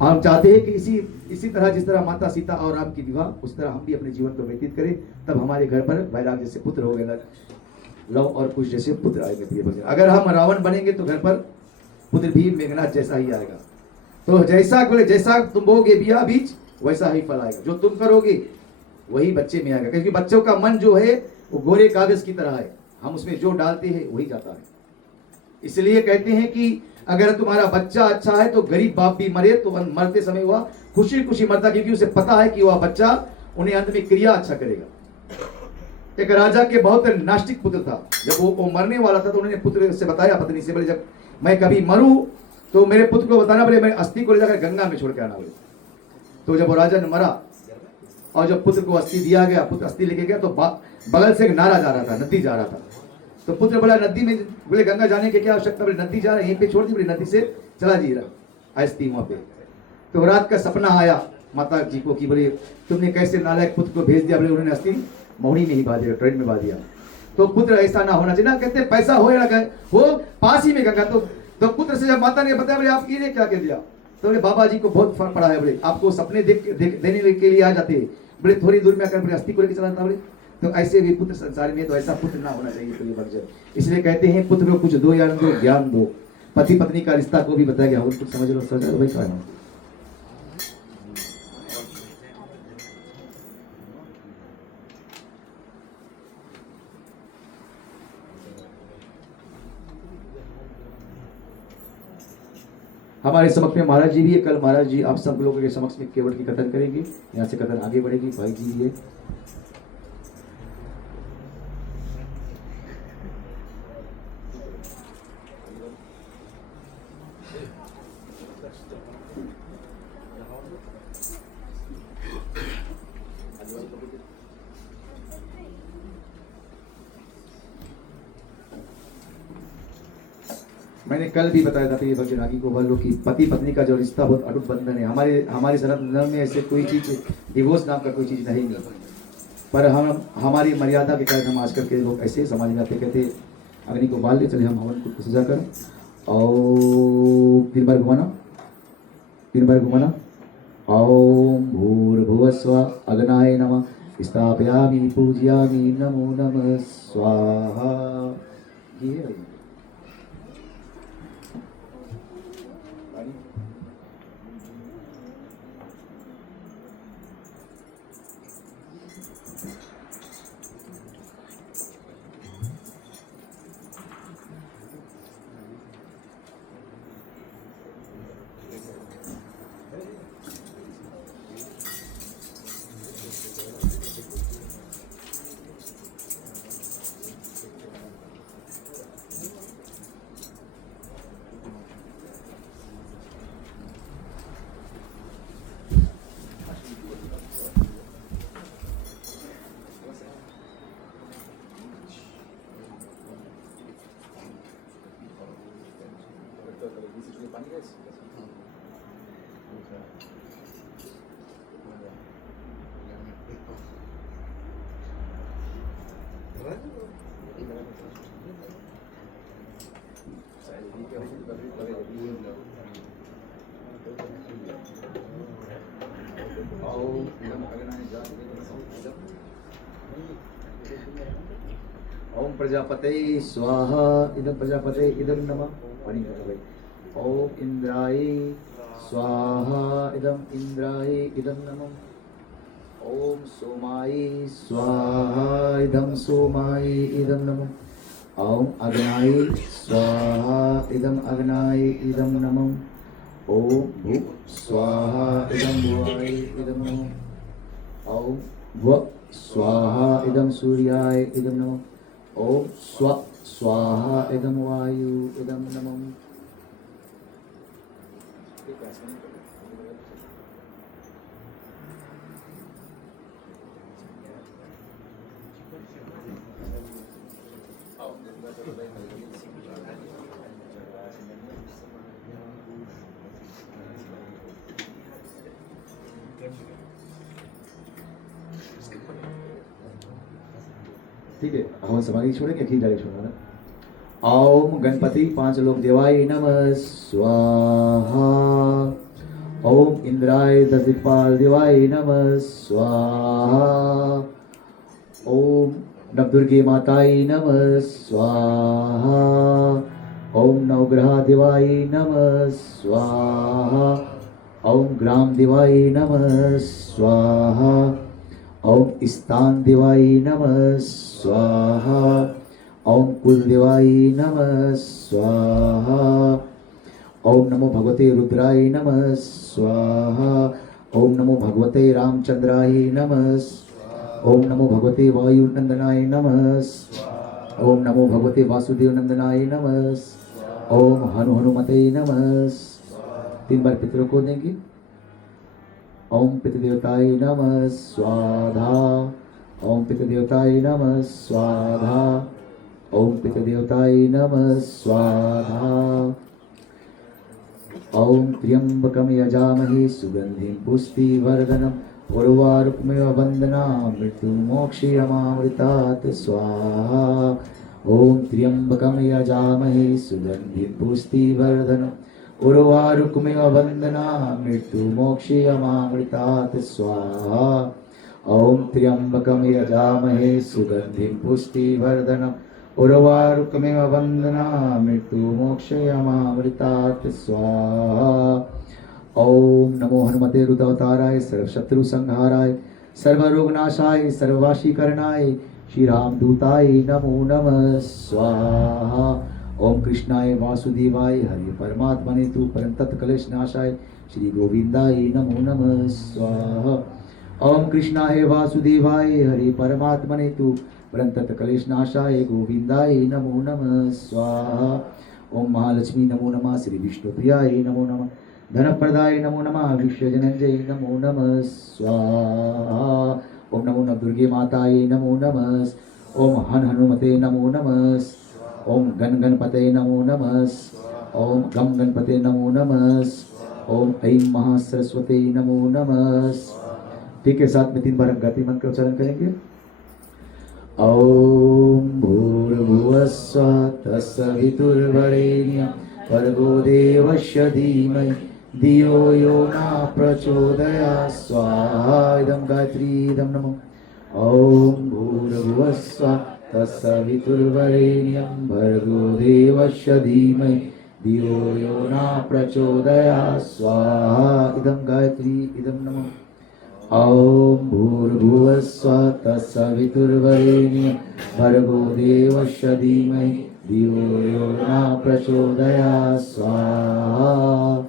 हम चाहते हैं कि इसी तरह जिस तरह माता सीता और राम की विवाह, उस तरह हम भी अपने जीवन को व्यतीत करें, तब हमारे घर पर वैराग्य से पुत्र हो गए। लव और कुश जैसे पुत्र आएंगे प्रिय भक्तजन। अगर हम रावण बनेंगे तो घर पर पुत्र भी मेघनाथ जैसा ही आएगा। तो जैसा बोले जैसा तुम बोगे बिया बीज वैसा ही फल आएगा, जो तुम करोगे वही बच्चे में आएगा। क्योंकि बच्चों का मन जो है वो गोरे कागज की तरह है, हम उसमें जो डालते हैं वही जाता है। इसलिए कहते हैं कि अगर तुम्हारा बच्चा अच्छा है तो गरीब बाप भी मरे तो मरते समय वह खुशी खुशी मरता, क्योंकि उसे पता है कि वह बच्चा उन्हें अंत में क्रिया अच्छा करेगा। एक राजा के बहुत नास्तिक पुत्र था, जब वो मरने वाला था तो उन्होंने पुत्र से बताया, पत्नी से, बोले जब मैं कभी मरूं तो मेरे पुत्र को बताना, बोले मैं अस्थि को ले जाकर गंगा में छोड़ के आना। बोले तो जब वो राजा ने मरा और जब पुत्र को अस्थि दिया गया, पुत्र अस्थि लेके गया तो बगल से एक नारा जा रहा था, नदी जा रहा था। तो पुत्र बोला नदी में, बोले गंगा जाने की क्या आवश्यकता, बोले नदी जा रहा है, यहीं पे छोड़ दी, बोले नदी से चला जी रहा अस्थि वहां पे। तो रात का सपना आया माता जी को कि बोले तुमने कैसे नालायक पुत्र को भेज दिया, बोले उन्होंने अस्थि मोहनी में ही बहा दिया, ट्रेन में बहा दिया। तो पुत्र ऐसा ना होना चाहिए ना, कहते पैसा हो या ना हो पास ही में गंगा। तो पुत्र से जब माता ने बताया, बोले आप ये क्या कह दिया, तो बोले बाबा जी को बहुत फर्क पड़ा है, बोले आपको सपने देने के लिए आ जाते हैं, बोले थोड़ी दूर में आकर बोले अस्थि को लेकर चला था। बोले तो ऐसे भी पुत्र संसार में, तो ऐसा पुत्र ना होना चाहिए प्रिय भक्तजन। इसलिए कहते हैं पुत्र को कुछ दो या दो ज्ञान दो। पति पत्नी का रिश्ता को भी बताया गया, कुछ समझ लो भाई क्या है। हमारे समक्ष में महाराज जी भी है। कल महाराज जी आप सब लोगों के समक्ष में केवट की कथन करेंगे, यहाँ से कथन आगे बढ़ेगी। भाई जी भी है। मैंने कल भी बताया था प्रिय भक्तजन आगे को बोलो कि पति पत्नी का जो रिश्ता बहुत अटूट बंधन है। हमारे सनातन धर्म में ऐसे कोई चीज डिवोर्स नाम का कोई चीज नहीं है, पर हम हमारी मर्यादा के कारण हम आजकल के लोग ऐसे समाज में आते कहते अग्नि को बाल ले चले हम हवन को सजा कर, और 3 बार घुमाना। ओम भूर्भुवस्व अग्नाय नमः स्थापयामि पूजयामि नमो नमः स्वाहा। ये ओम प्रजापते स्वाहा इदं प्रजापते इदं नमः। ओम इंद्राय स्वाहा इदं इंद्राय इदं नमः। ओम सोमाय स्वाहा इदं सोमाय इदं नमः। ओम अग्नाय स्वाहा इदं अग्नाय इदं नमः। ओम भू स्वाहा इदं भुवाय इदं नमः। ओम भुव स्वाहा इदं सूर्याय इदं नमः। ओम स्व स्वाहा इदं वायु इदं नमः। ठीक है, हवन समाधि छोड़ेंगे कि डायरेक्ट छोड़ना है। ओम गणपति 5 लोग देवाय नमः स्वाहा। ओम इंद्राय 10 दिक्पाल देवाय नमः स्वाहा। ओम नवदुर्गे मातायै नमः स्वाहा। ओम नवग्रहा देवायै नमः स्वाहा। ओम ग्राम देवायै नमः स्वाहा। ओम स्थान देवायै नमः स्वाहा। ओम कुल देवायै नमः स्वाहा। ओम नमो भगवते रुद्राय नमः स्वाहा। ओम नमो भगवते रामचंद्राय नमः। ओम नमो भगवते वायुनंदनाय नमः। ओम नमो भगवते वासुदेव नंदनाय नमः। ओम हनुमते नमः। 3 बार पितरों को देंगे। ओम पितृदेवताय नमः स्वाहा। ओम पितृदेवताय नमः स्वाहा। ओम पितृदेवताय नमः स्वाहा। ओम त्र्यंबकं यजामहे सुगंधिं पुष्टिवर्धनम् उर्वारुकमेव वन्दनामि मृत्युमोक्षयमामृतात् स्वाहा। ओम त्र्यंबकं यजामहे सुगंधिं पुष्टिवर्धनम् उर्वारुकमेव वन्दनामि मृत्युमोक्षयमामृतात् स्वाहा। ओम त्र्यंबकं यजामहे सुगंधिं पुष्टिवर्धनम् उर्वारुकमेव वन्दनामि मृत्युमोक्षयमामृतात् स्वाहा। ओम नमो हनुमते रुद्रावताराय सर्वशत्रु संहाराय सर्वरोगनाशाय सर्ववाशीकरणाय श्री रामदूताय नमो नमः स्वाहा। ओम कृष्णाय वासुदेवाय हरि परमात्मने तु परम तत्कलेश नाशाय श्री गोविंदाय नमो नमः स्वाहा। ओम कृष्णाय वासुदेवाय हरि परमात्मने तु परम तत्कलेश नाशाय गोविंदाय नमो नमः स्वाहा। ओम महालक्ष्मी नमो नमः। श्री विष्णुप्रियाय नमो नमः। धनप्रदाय नमो नमः। विश्वजनंजय नमो नमः स्वाहा। ओम नमो नवदुर्गे माताये नमो नमः। ओम हनुमते नमो नमः। ओम गणपते नमो नमः। ओम गम गणपते नमो नमः। ओम ऐं महासरस्वती नमो नमः। ठीक है, साथ में 3 बार हम गायत्री मंत्र का उच्चारण करेंगे। ओम भूर्भुवस्सुः तत्सवितुर्वरेण्यं भर्गो देवस्य धीमहि धियो यो न प्रचोदयात् स्वाहा। इदं गायत्री इदं नमो। ओम भूर्भुवस्सुः तत्सवितुर्वरेण्यं भर्गो देवस्य धीमहि धियो यो न प्रचोदयात् स्वाहा। इदं गायत्री इदं नमो। ओम भूर्भुवस्सुः तत्सवितुर्वरेण्यं भर्गो देवस्य धीमहि धियो यो न प्रचोदयात् स्वाहा।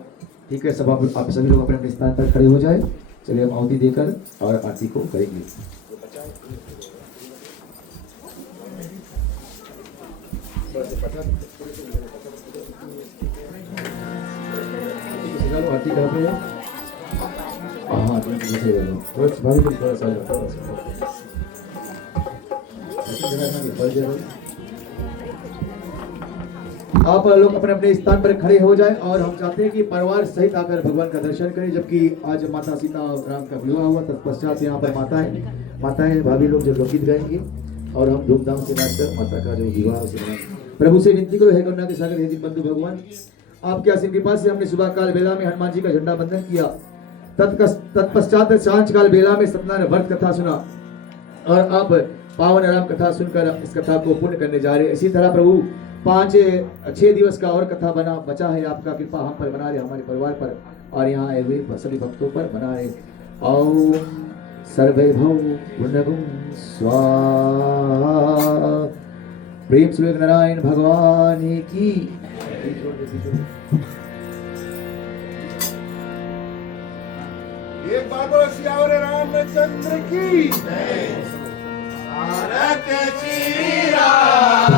ठीक है, सब आप सभी लोग अपने अपने स्थान पर खड़े हो जाए। चलिए हम आहुति देकर और आरती को करेंगे। आरती कर रहे हैं। हाँ, थोड़ा सा आप लोग अपने अपने स्थान पर खड़े हो जाएं और हम चाहते हैं कि परिवार सहित आकर भगवान का दर्शन करें। जबकि आज माता सीता और राम का विवाह हुआ, तत्पश्चात यहाँ पर माताएं भाभी लोग जो लोकगीत गाएंगे और हम धूमधाम से नाचकर माता का जो विवाह सुनाएंगे। प्रभु से विनती करो, हे करुणा के सागर, हे दीनबंधु भगवान, आपके आशीर्वाद कृपा से हमने सुबह काल बेला में हनुमान जी का झंडा बंधन किया। तत्पश्चात सांझ काल बेला में सत्यनारायण व्रत कथा सुना और अब पावन राम कथा सुनकर इस कथा को पूर्ण करने जा रहे हैं। इसी तरह प्रभु 5-6 दिवस का और कथा बचा है। आपका कृपा हम पर बना रहे, हमारे परिवार पर और यहाँ आए हुए सभी भक्तों पर बना रहे। ओम सर्वे भव पुण्यगुम स्वाहा। प्रेम से नारायण भगवान की। एक बार बोलो सियावर रामचंद्र की। भारत श्री राम।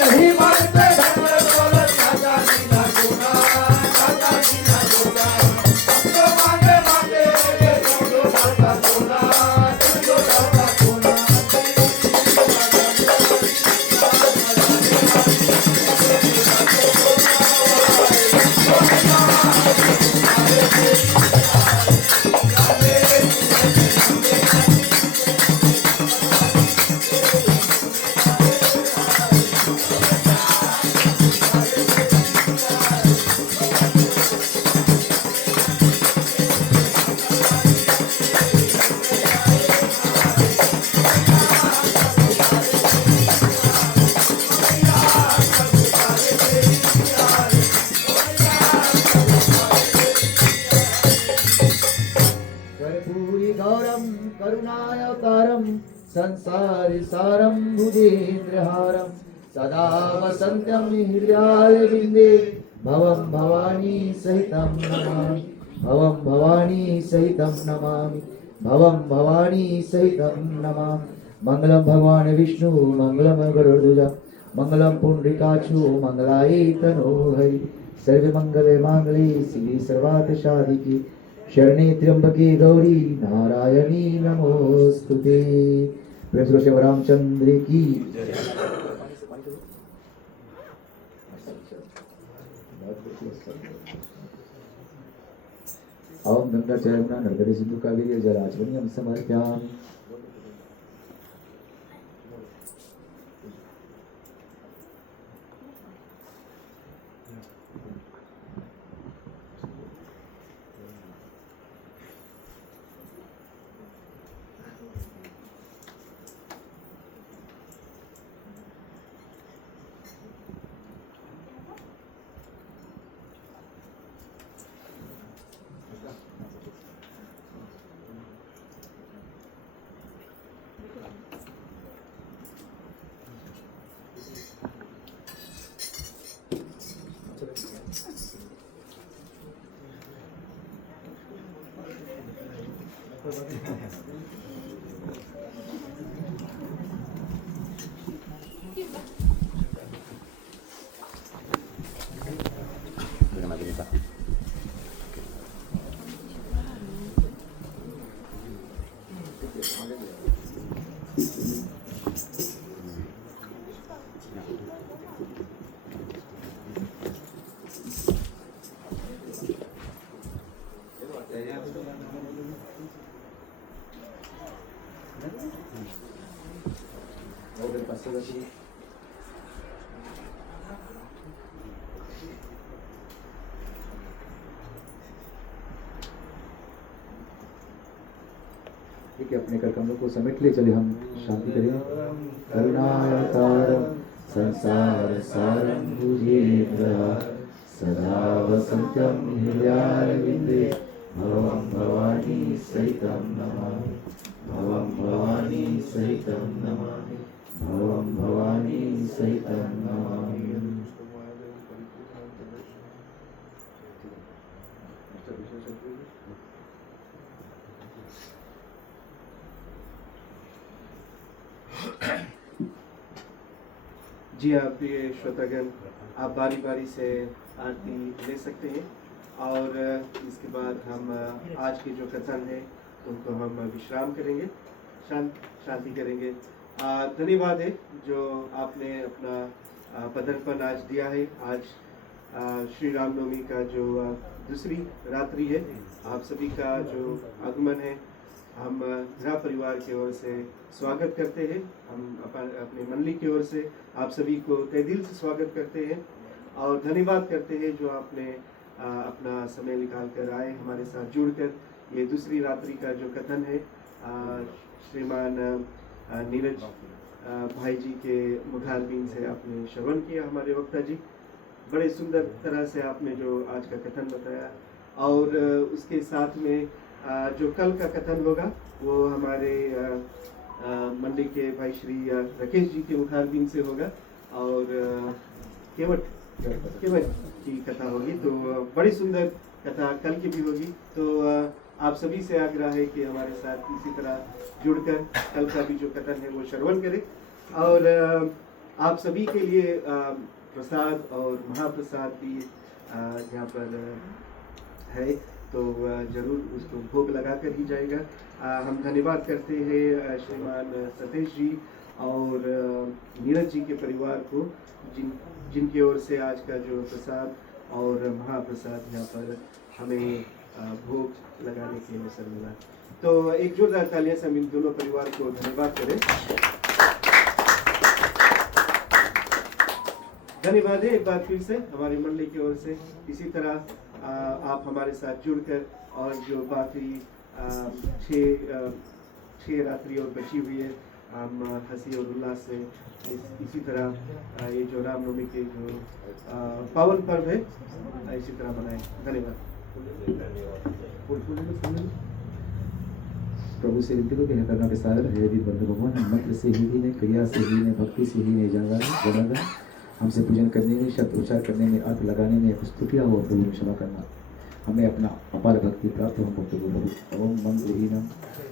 नहीं मानते कर्पूरी गौरम करुणावतारम संसार सारम भुजेन्द्रहारम सदा वसन्त्यं हृदयारविन्दे भवं भवानी सहितं नमामि भवं भवानी सहितं नमामि भवं भवानी सहितं नमामि मंगलम भगवान विष्णु मंगलम गरुड़ध्वज मंगलम पुंडरीकाक्षु मंगलाय तनोहरि सर्वमंगले मांगले शिवे सर्वार्थ साधिके शरणे त्र्यंबके गौरी नारायणी नमोस्तुते। प्रेम से श्री रामचंद्र की ओम गंगा च यमुना नर्मदे सिंधु कावेरी जलाचमनीयं समर्पयामि। ठीक है, अपने कर कमलों को समेट ले चले, हम शांति करें। करुणावतारम संसार सारम भुजेन्द्रहारम सदा वसन्त्यं हृदयारविन्दे भवं भवानी सहितं नमामि भवं भवानी सहितं नमामि भवं भवानी सहितं नमामि। जी हाँ प्रिय श्रोतागण, आप बारी बारी से आरती ले सकते हैं और इसके बाद हम आज की जो कथन है उनको हम विश्राम करेंगे, शांति करेंगे। धन्यवाद है जो आपने अपना पदार्पण आज दिया है। आज श्री रामनवमी का जो दूसरी रात्रि है, आप सभी का जो आगमन है हम ग्रह परिवार की ओर से स्वागत करते हैं। हम अपने मंडली की ओर से आप सभी को तहे दिल से स्वागत करते हैं और धन्यवाद करते हैं जो आपने अपना समय निकाल कर आए हमारे साथ जुड़कर ये दूसरी रात्रि का जो कथन है श्रीमान नीरज भाई जी के मुखारबिन से आपने श्रवण किया। हमारे वक्ता जी बड़े सुंदर तरह से आपने जो आज का कथन बताया और उसके साथ में जो कल का कथन होगा वो हमारे मंडी के भाई श्री राकेश जी के मुखारबिन से होगा और केवट की कथा होगी। तो बड़ी सुंदर कथा कल की भी होगी। तो आप सभी से आग्रह है कि हमारे साथ इसी तरह जुड़कर कल का भी जो कथन है वो श्रवण करें और आप सभी के लिए प्रसाद और महाप्रसाद भी यहाँ पर है तो जरूर उसको भोग लगा कर ही जाएगा। हम धन्यवाद करते हैं श्रीमान सतीश जी और नीरज जी के परिवार को जिनकी ओर से आज का जो प्रसाद और महाप्रसाद यहाँ पर हमें भोग लगाने के अवसर मिला। तो एक जोरदार तालियां से हम इन दोनों परिवार को धन्यवाद करें। धन्यवाद है एक बार फिर से हमारी मंडली की ओर से। इसी तरह आप हमारे साथ जुड़कर और जो बाकी 6 रात्रि और बची हुई है हम हंसी और उल्लास से इसी तरह ये जो रामनवमी के जो पावन पर्व है इसी तरह मनाएं। धन्यवाद। प्रभु से विनती को कहना करना विस्तार है यदि बंधु भगवान हम मंत्र से ही ने क्रिया से ही ने भक्ति से ही ने जनार्दन हमसे पूजन करने में शब्द उच्चार करने में अर्थ लगाने में कुछ त्रुटियां हो प्रभु ने क्षमा करना। हमें अपना अपार भक्ति प्राप्त हो प्रभु। ओम मंत्रहीनम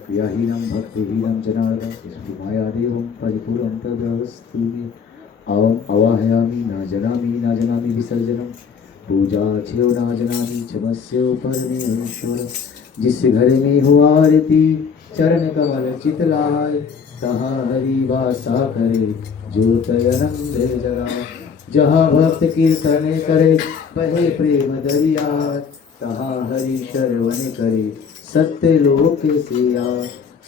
क्रियाहीनम भक्तिहीनम जनार्दन इसकी माया देवम परिपूर्णं तदस्तु ओम अवाहयामि न जनामि विसर्जनम पूजा छेव ना जनामि क्षमस्यो परमेश्वर। जिस घर में हो आरती चरण कमल चितलाय तहाँ हरि वासा करे ज्योतयनंद जगाए। जहाँ भक्त कीर्तन करे बहे प्रेम दरिया तहाँ हरि शरवण करे सत्य लोक से आ।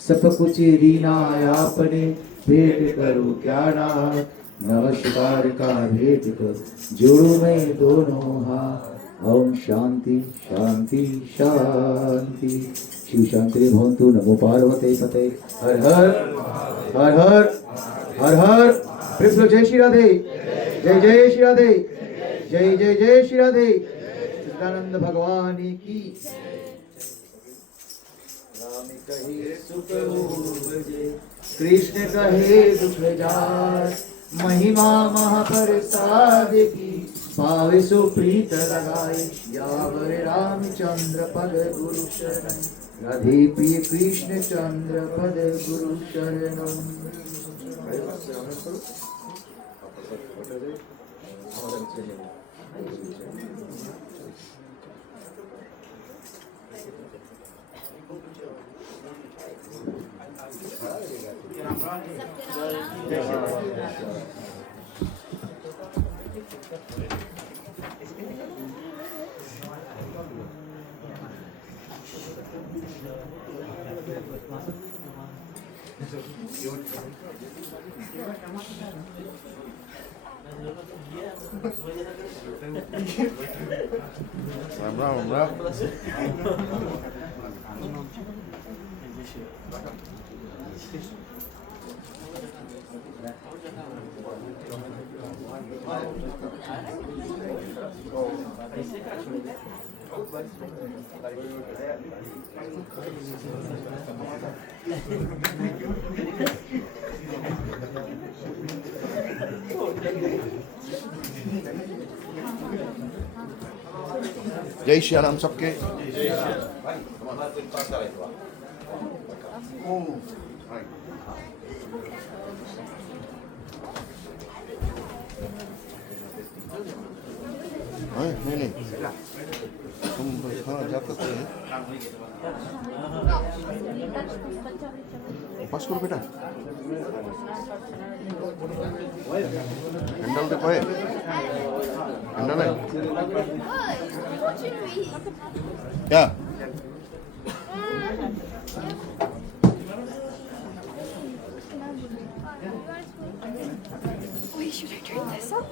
सब कुछ दीना आपने भेंट करो क्या नाथ नमस्कार का भेंट कर जोड़ू मैं दोनों हाथ। ओम शांति शांति शांति। शिव शांति भवन्तु। नमो पार्वते पते। हर हर हर हर हर हर। कृष्ण जय श्री राधे जय जय श्री राधे जय जय जय श्री राधे। सच्चिदानंद भगवान की। राम कहे सुख उपजे कृष्ण कहे दुख जाय। महिमा महाप्रसाद की पावे सो प्रीत लगाए। यावर रामचंद्र पद गुरु शरण राधे प्रिय कृष्ण चंद्र पद गुरु शरणम। राम राम। जय श्री राम सबके। नहीं तुम हाँ जा सकते हैं। पास करो बेटा। हैंडल दे पाए हैंडल है क्या? Wait, should I turn this up?